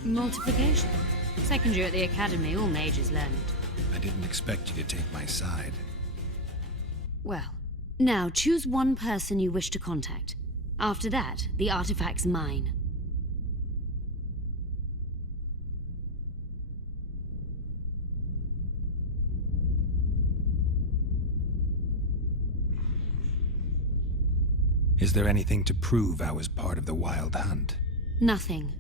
Multiplication. Second year at the academy, all mages learn it. I didn't expect you to take my side. Well, now choose one person you wish to contact. After that, the artifact's mine. Is there anything to prove I was part of the Wild Hunt? Nothing.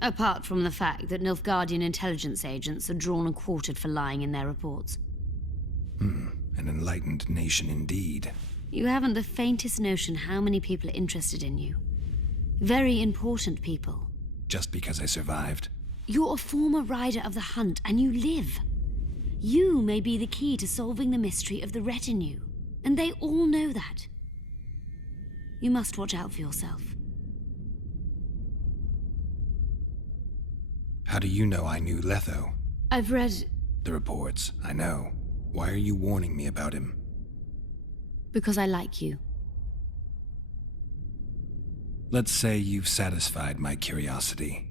Apart from the fact that Nilfgaardian intelligence agents are drawn and quartered for lying in their reports. An enlightened nation indeed. You haven't the faintest notion how many people are interested in you. Very important people. Just because I survived? You're a former rider of the hunt, and you live. You may be the key to solving the mystery of the retinue, and they all know that. You must watch out for yourself. How do you know I knew Letho? I've read... The reports, I know. Why are you warning me about him? Because I like you. Let's say you've satisfied my curiosity.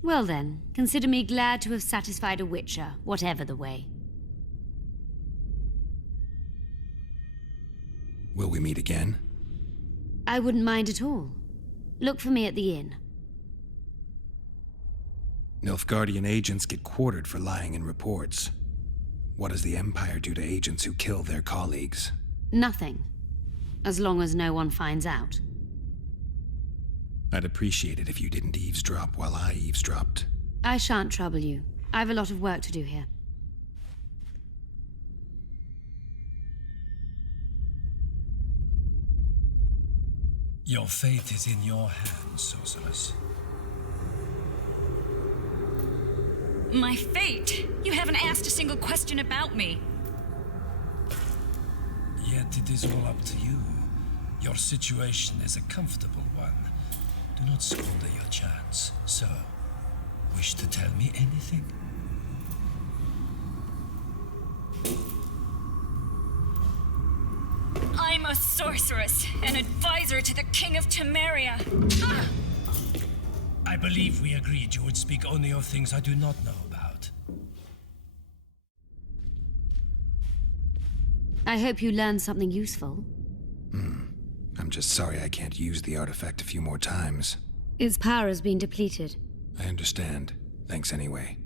Well then, consider me glad to have satisfied a witcher, whatever the way. Will we meet again? I wouldn't mind at all. Look for me at the inn. Nilfgaardian agents get quartered for lying in reports. What does the Empire do to agents who kill their colleagues? Nothing. As long as no one finds out. I'd appreciate it if you didn't eavesdrop while I eavesdropped. I shan't trouble you. I have a lot of work to do here. Your fate is in your hands, sorceress. My fate? You haven't asked a single question about me. Yet it is all up to you. Your situation is a comfortable one. Do not squander your chance. So, wish to tell me anything? I'm a sorceress, an advisor to the King of Temeria. Ah! I believe we agreed you would speak only of things I do not know about. I hope you learned something useful. I'm just sorry I can't use the artifact a few more times. Its power has been depleted. I understand. Thanks anyway.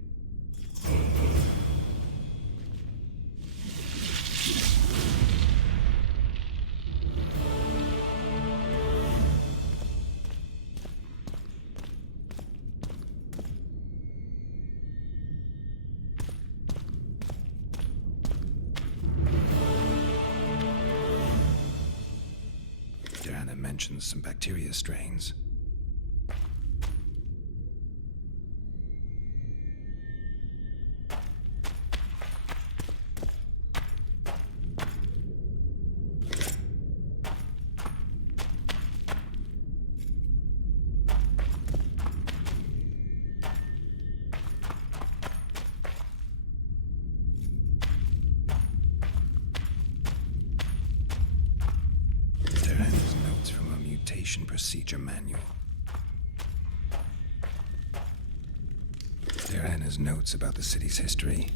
Diana mentions some bacteria strains. Diana's notes from a mutation procedure manual. Diana's notes about the city's history.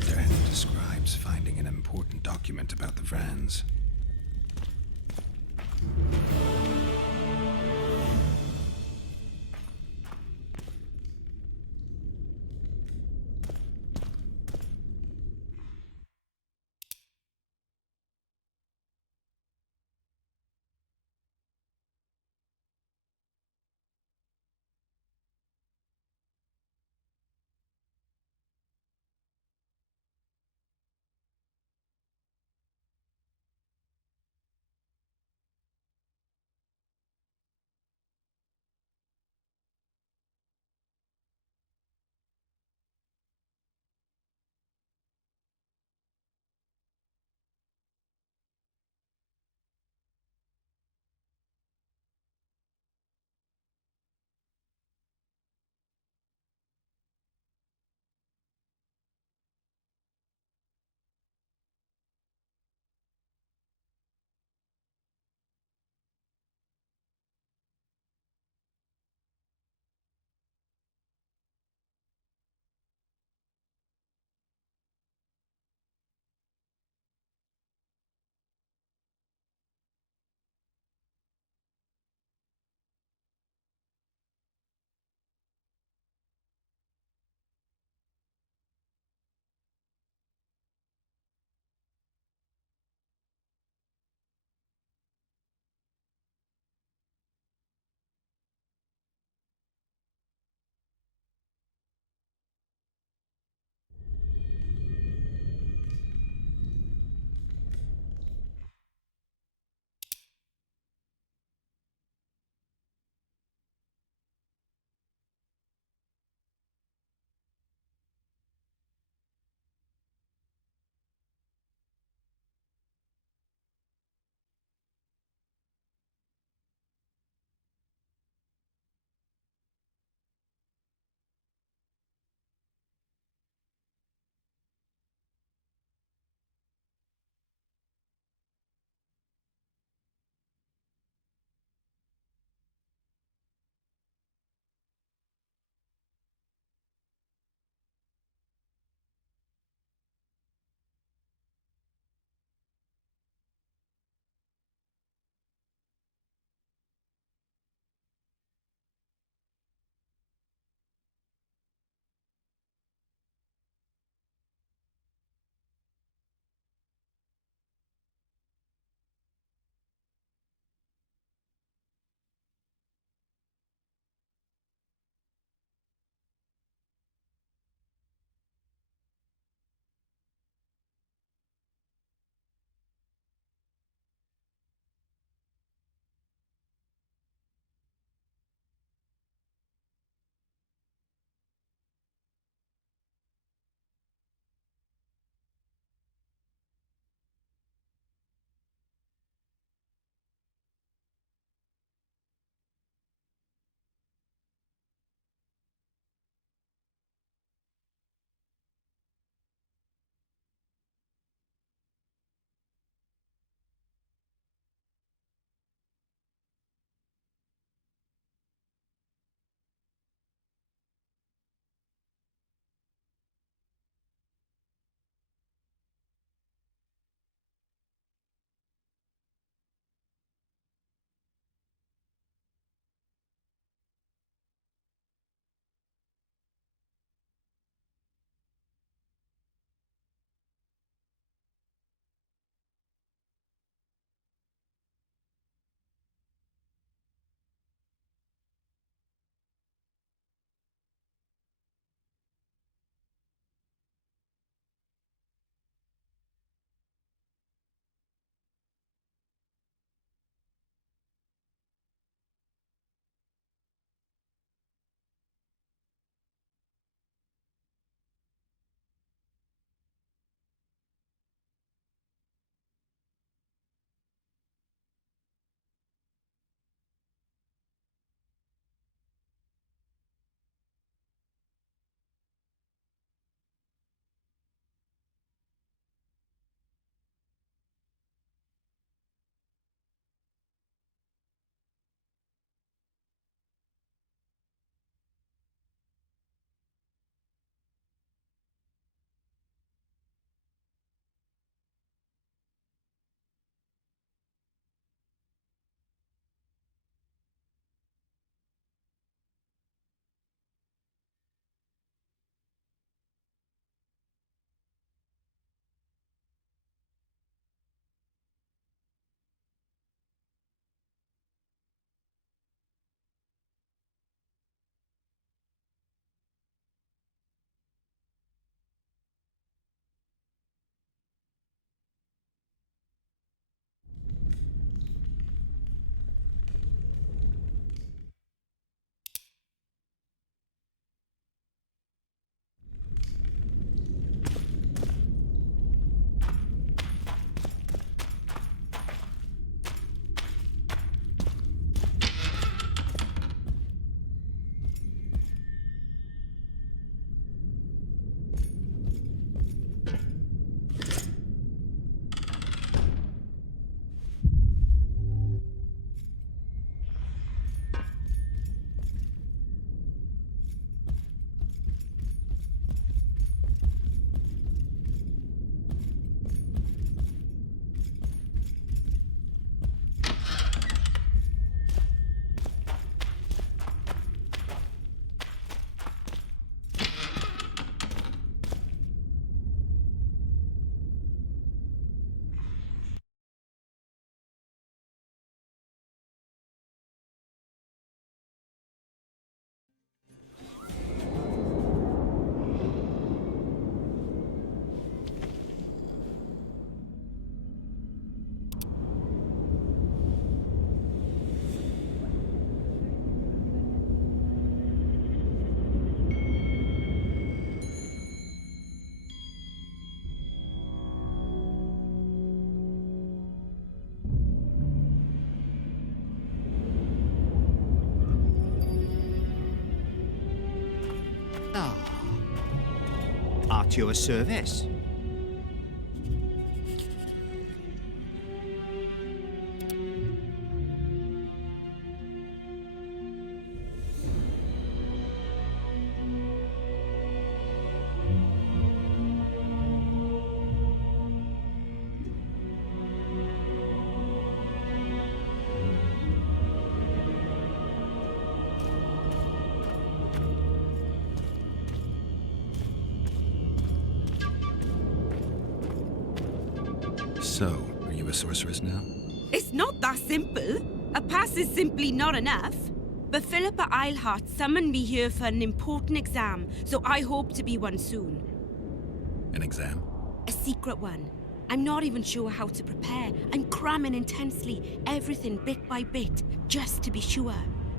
Diana describes finding an important document about the Vrans. At your service. So, are you a sorceress now? It's not that simple. A pass is simply not enough. But Philippa Eilhart summoned me here for an important exam, so I hope to be one soon. An exam? A secret one. I'm not even sure how to prepare. I'm cramming intensely, everything bit by bit, just to be sure.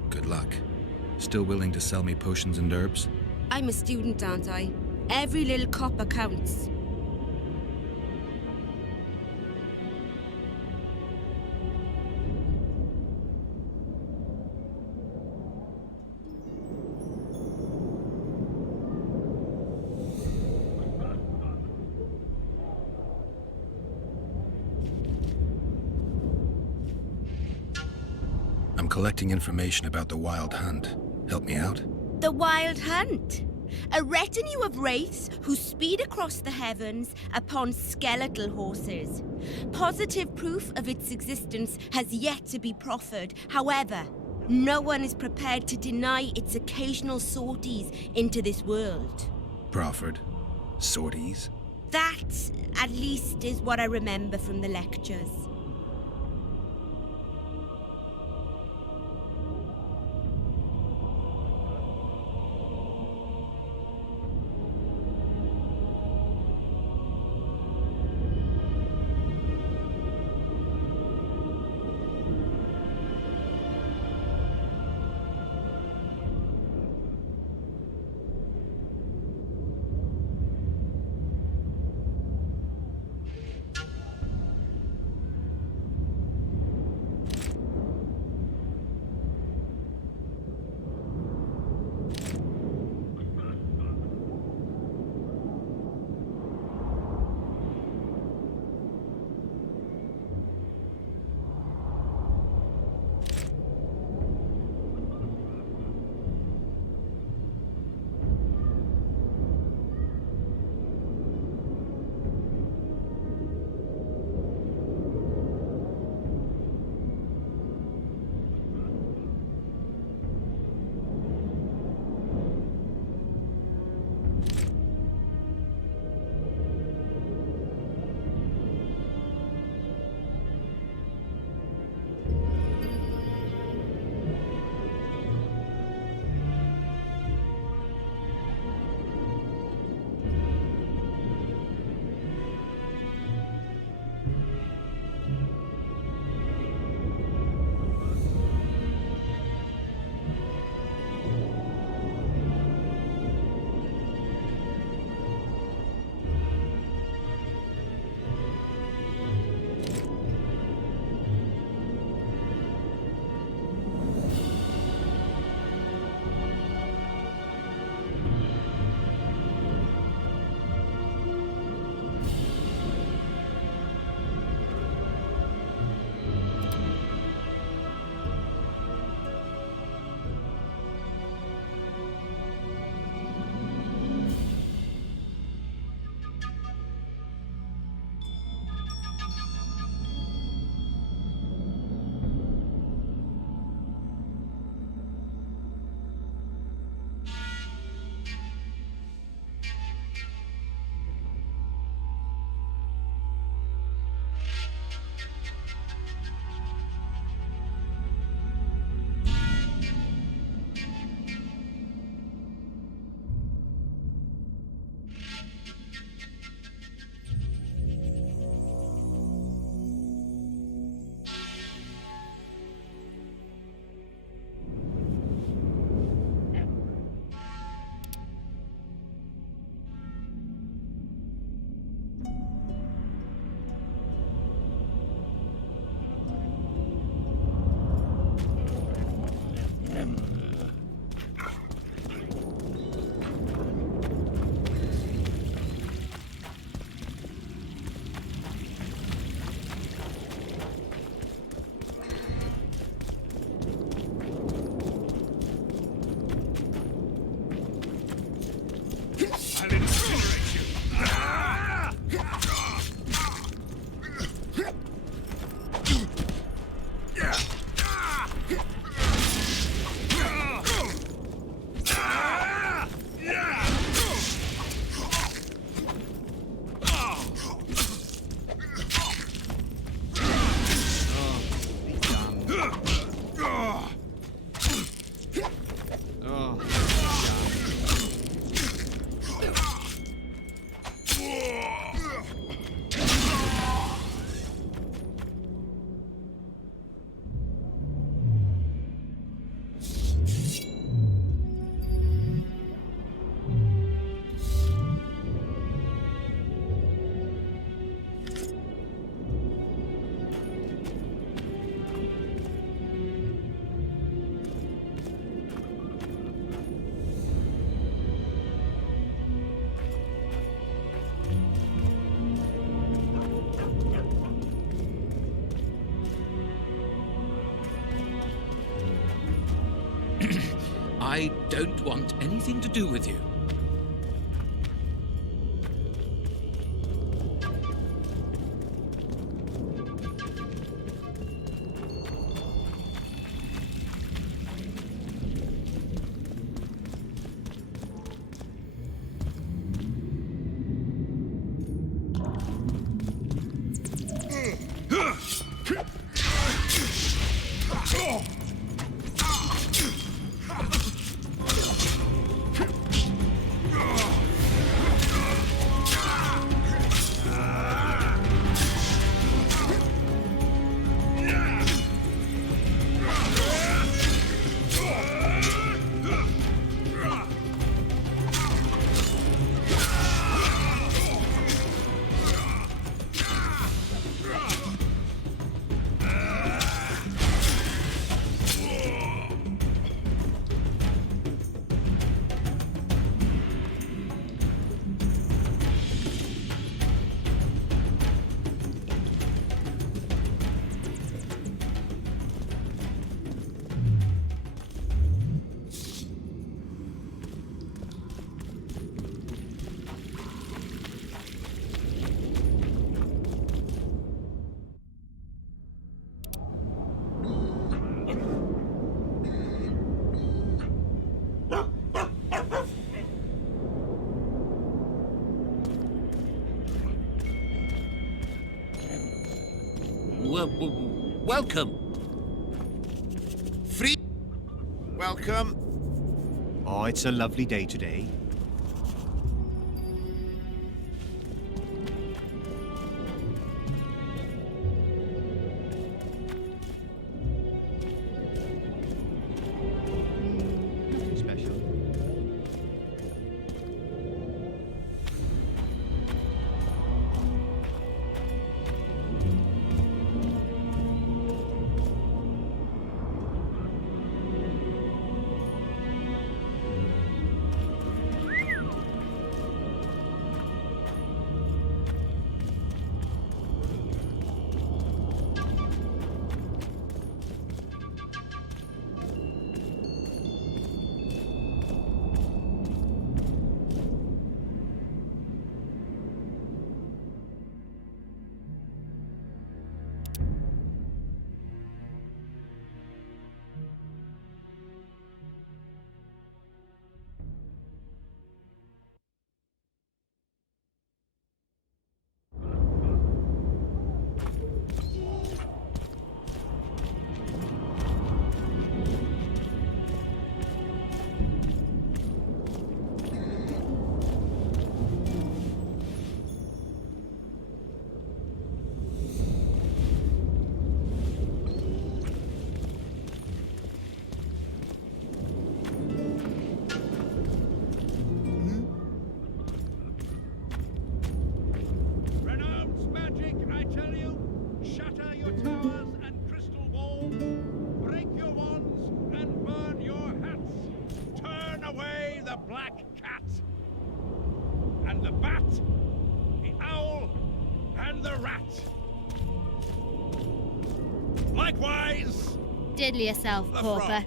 Good luck. Still willing to sell me potions and herbs? I'm a student, aren't I? Every little copper counts. I'm collecting information about the Wild Hunt. Help me out? The Wild Hunt. A retinue of wraiths who speed across the heavens upon skeletal horses. Positive proof of its existence has yet to be proffered. However, no one is prepared to deny its occasional sorties into this world. Proffered? Sorties? That, at least, is what I remember from the lectures. I don't want anything to do with you. Welcome. Free. Welcome. Oh, it's a lovely day today. Nothing special. Likewise! Diddle yourself, pauper.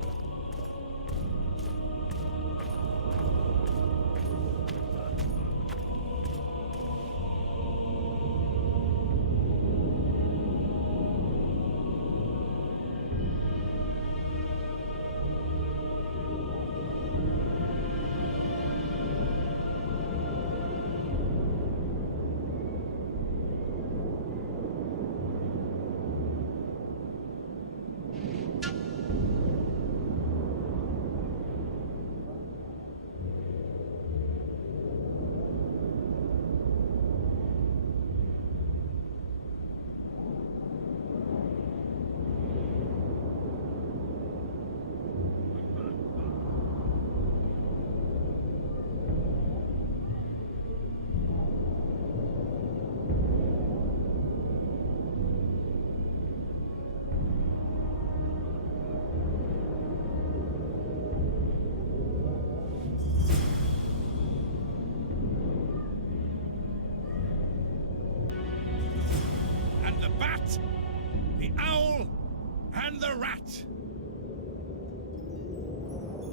And the rat.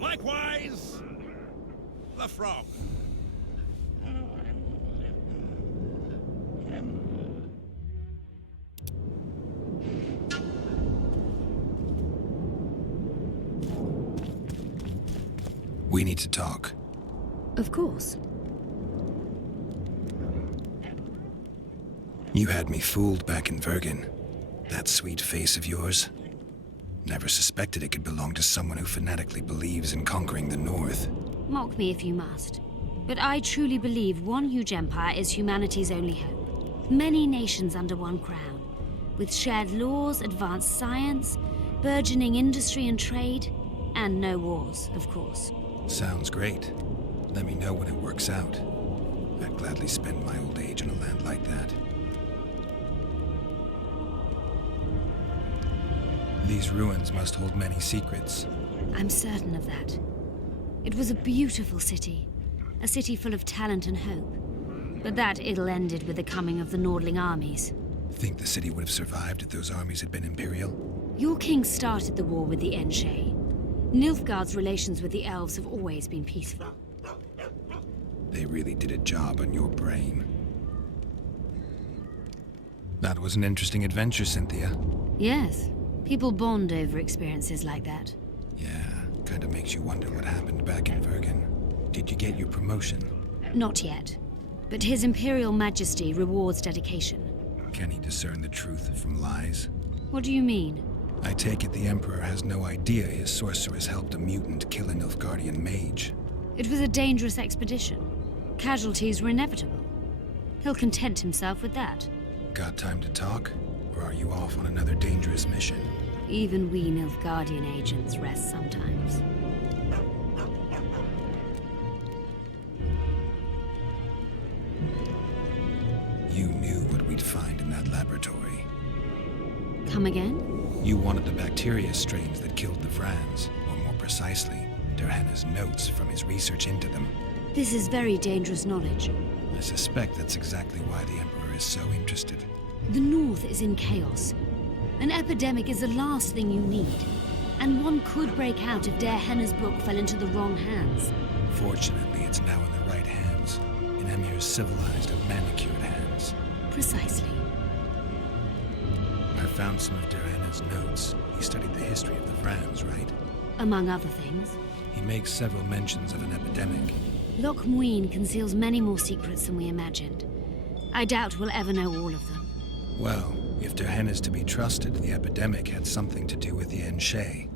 Likewise. is the frog. We need to talk. Of course. You had me fooled back in Vergen. That sweet face of yours. Never suspected it could belong to someone who fanatically believes in conquering the North. Mock me if you must. But I truly believe one huge empire is humanity's only hope. Many nations under one crown, with shared laws, advanced science, burgeoning industry and trade, and no wars, of course. Sounds great. Let me know when it works out. I'd gladly spend my old age in a land like that. These ruins must hold many secrets. I'm certain of that. It was a beautiful city. A city full of talent and hope. But that ill ended with the coming of the Nordling armies. Think the city would have survived if those armies had been Imperial? Your king started the war with the Enshe. Nilfgaard's relations with the elves have always been peaceful. They really did a job on your brain. That was an interesting adventure, Cynthia. Yes. People bond over experiences like that. Yeah, kinda makes you wonder what happened back in Vergen. Did you get your promotion? Not yet. But His Imperial Majesty rewards dedication. Can he discern the truth from lies? What do you mean? I take it the Emperor has no idea his sorceress helped a mutant kill a Nilfgaardian mage. It was a dangerous expedition. Casualties were inevitable. He'll content himself with that. Got time to talk? Or are you off on another dangerous mission? Even we Nilfgaardian agents rest sometimes. You knew what we'd find in that laboratory. Come again? You wanted the bacteria strains that killed the Vrans, or more precisely, Derhenna's notes from his research into them. This is very dangerous knowledge. I suspect that's exactly why the Emperor is so interested. The North is in chaos. An epidemic is the last thing you need. And one could break out if Derhenna's book fell into the wrong hands. Fortunately, it's now in the right hands. In Emir's civilized and manicured hands. Precisely. I found some of Derhenna's notes. He studied the history of the Vrans, right? Among other things. He makes several mentions of an epidemic. Loch Muinne conceals many more secrets than we imagined. I doubt we'll ever know all of them. Well, if Derhenna's to be trusted, the epidemic had something to do with the Enshe.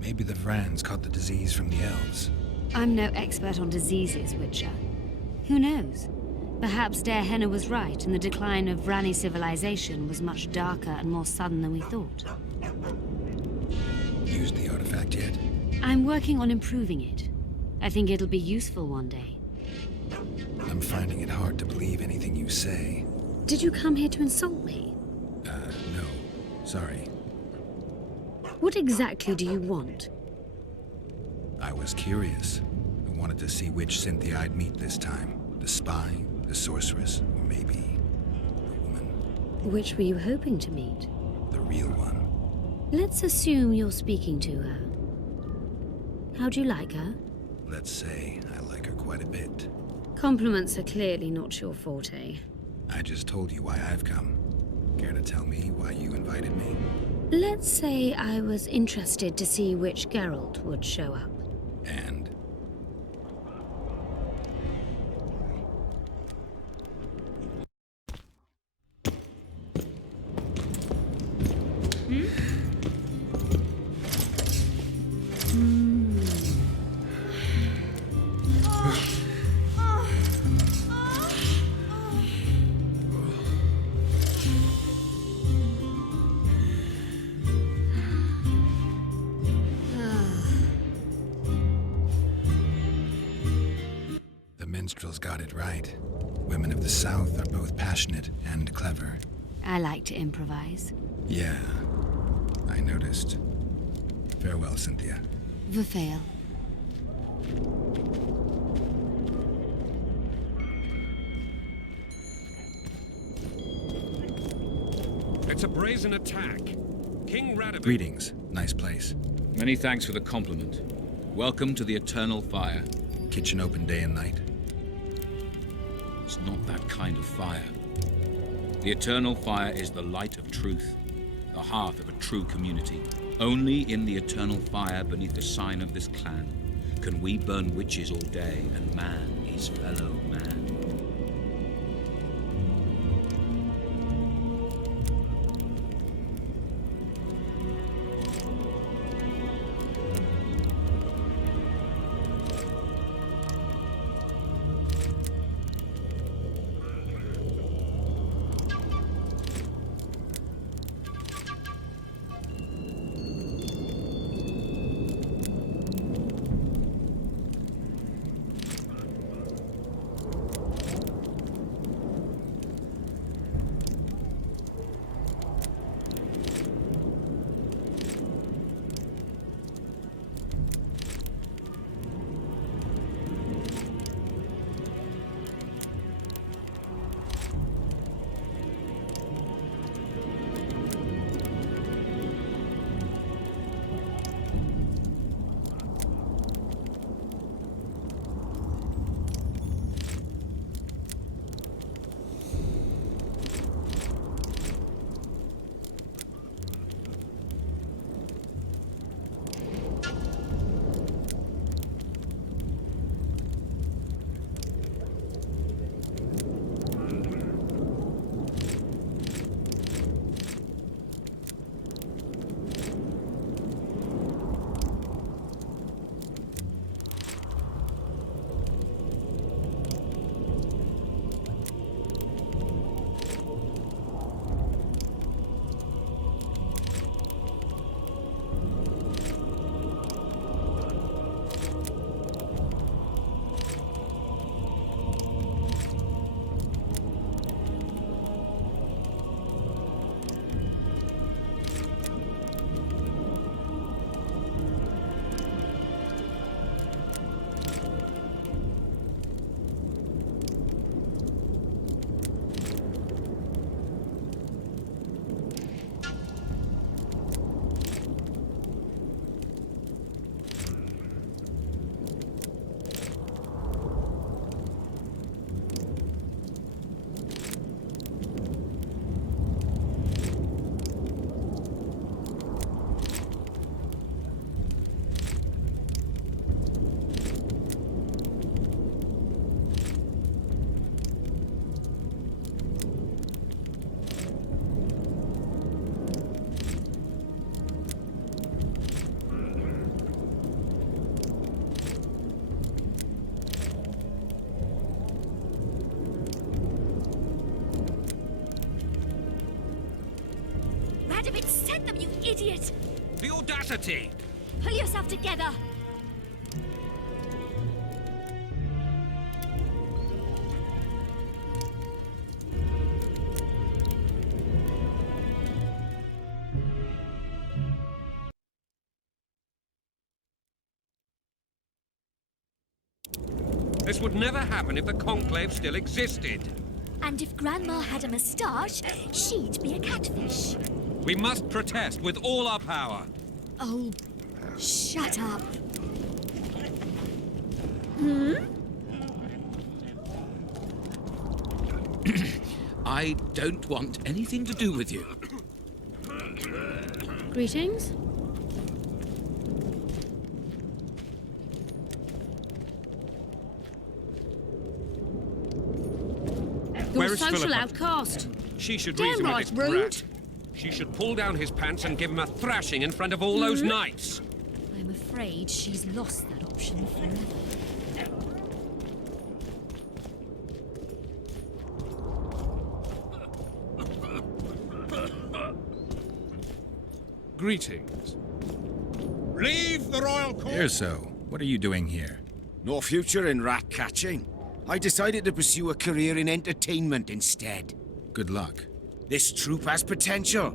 Maybe the Vrans caught the disease from the elves. I'm no expert on diseases, Witcher. Who knows? Perhaps Derhenna was right, and the decline of Vrani civilization was much darker and more sudden than we thought. Used the artifact yet? I'm working on improving it. I think it'll be useful one day. I'm finding it hard to believe anything you say. Did you come here to insult me? No. Sorry. What exactly do you want? I was curious. I wanted to see which Cynthia I'd meet this time. The spy, the sorceress, or maybe the woman. Which were you hoping to meet? The real one. Let's assume you're speaking to her. How do you like her? Let's say I like her quite a bit. Compliments are clearly not your forte. I just told you why I've come. Care to tell me why you invited me? Let's say I was interested to see which Geralt would show up. And? Got it right. Women of the South are both passionate and clever. I like to improvise. Yeah, I noticed. Farewell, Cynthia. Verfail. It's a brazen attack. King Radovid... Greetings. Nice place. Many thanks for the compliment. Welcome to the Eternal Fire. Kitchen open day and night? It's not that kind of fire. The Eternal Fire is the light of truth, the heart of a true community. Only in the Eternal Fire, beneath the sign of this clan, can we burn witches all day and man his fellow man. Send them, you idiot! The audacity! Pull yourself together! This would never happen if the Conclave still existed. And if Grandma had a moustache, she'd be a catfish. We must protest with all our power. Oh, shut up. Hmm? I don't want anything to do with you. Greetings. You're Where a is social Philippa? outcast. She should Damn reason right, with this rude. brat. She should pull down his pants and give him a thrashing in front of all those knights. I'm afraid she's lost that option forever. Greetings. Leave the royal court. Erso, what are you doing here? No future in rat catching. I decided to pursue a career in entertainment instead. Good luck. This troupe has potential.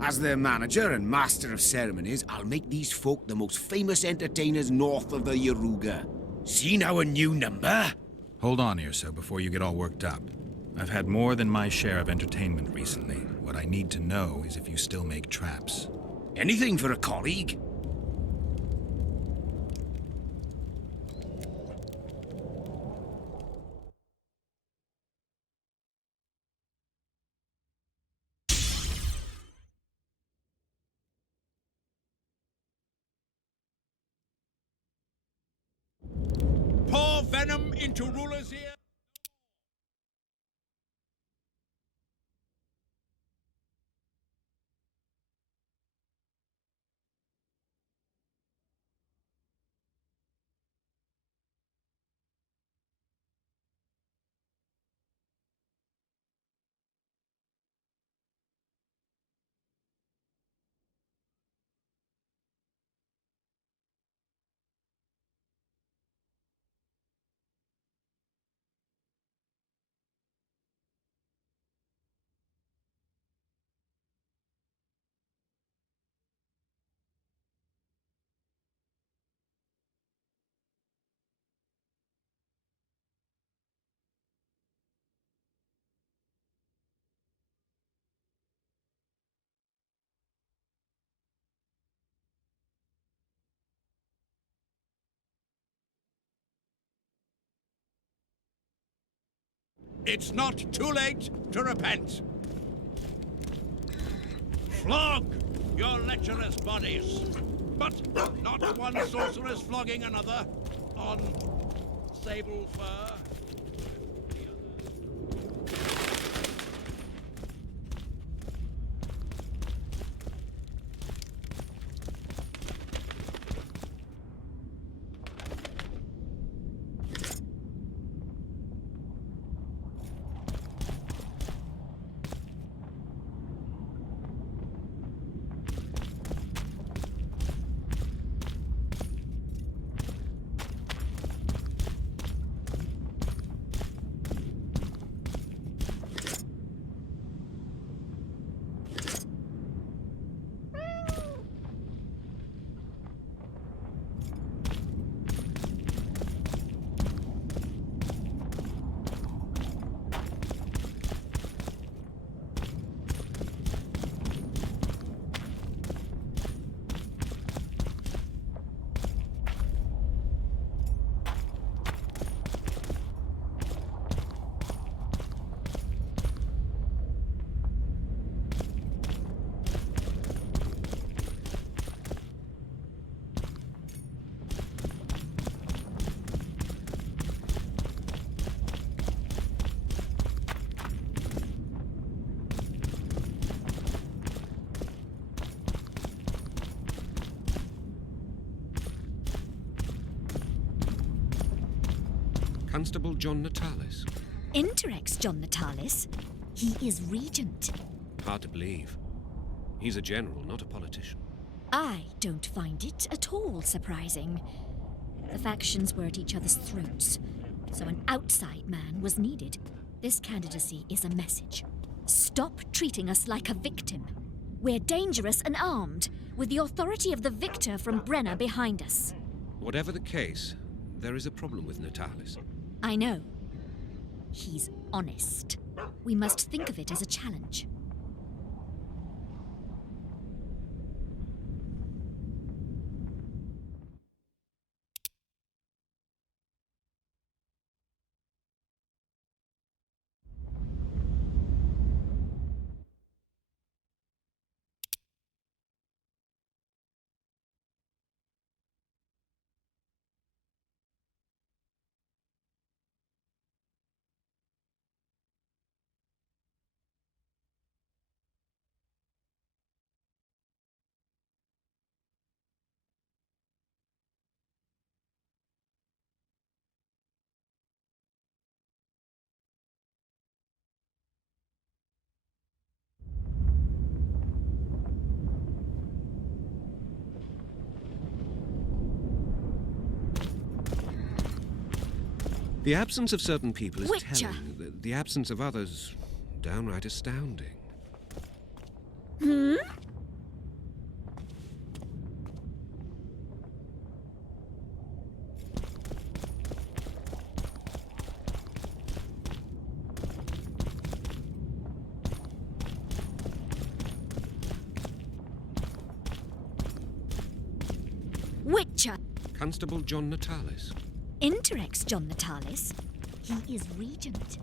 As their manager and master of ceremonies, I'll make these folk the most famous entertainers north of the Yaruga. Seen our new number? Hold on, Erso, before you get all worked up. I've had more than my share of entertainment recently. What I need to know is if you still make traps. Anything for a colleague. venom into rulers' ears? It's not too late to repent. Flog your lecherous bodies, but not one sorceress flogging another on sable fur. Constable John Natalis. Interex John Natalis? He is regent. Hard to believe. He's a general, not a politician. I don't find it at all surprising. The factions were at each other's throats, so an outside man was needed. This candidacy is a message. Stop treating us like a victim. We're dangerous and armed, with the authority of the victor from Brenna behind us. Whatever the case, there is a problem with Natalis. I know. He's honest. We must think of it as a challenge. The absence of certain people is Witcher. telling. The absence of others, downright astounding. Hmm? Witcher. Constable John Natalis. Interex John Natalis. He is regent.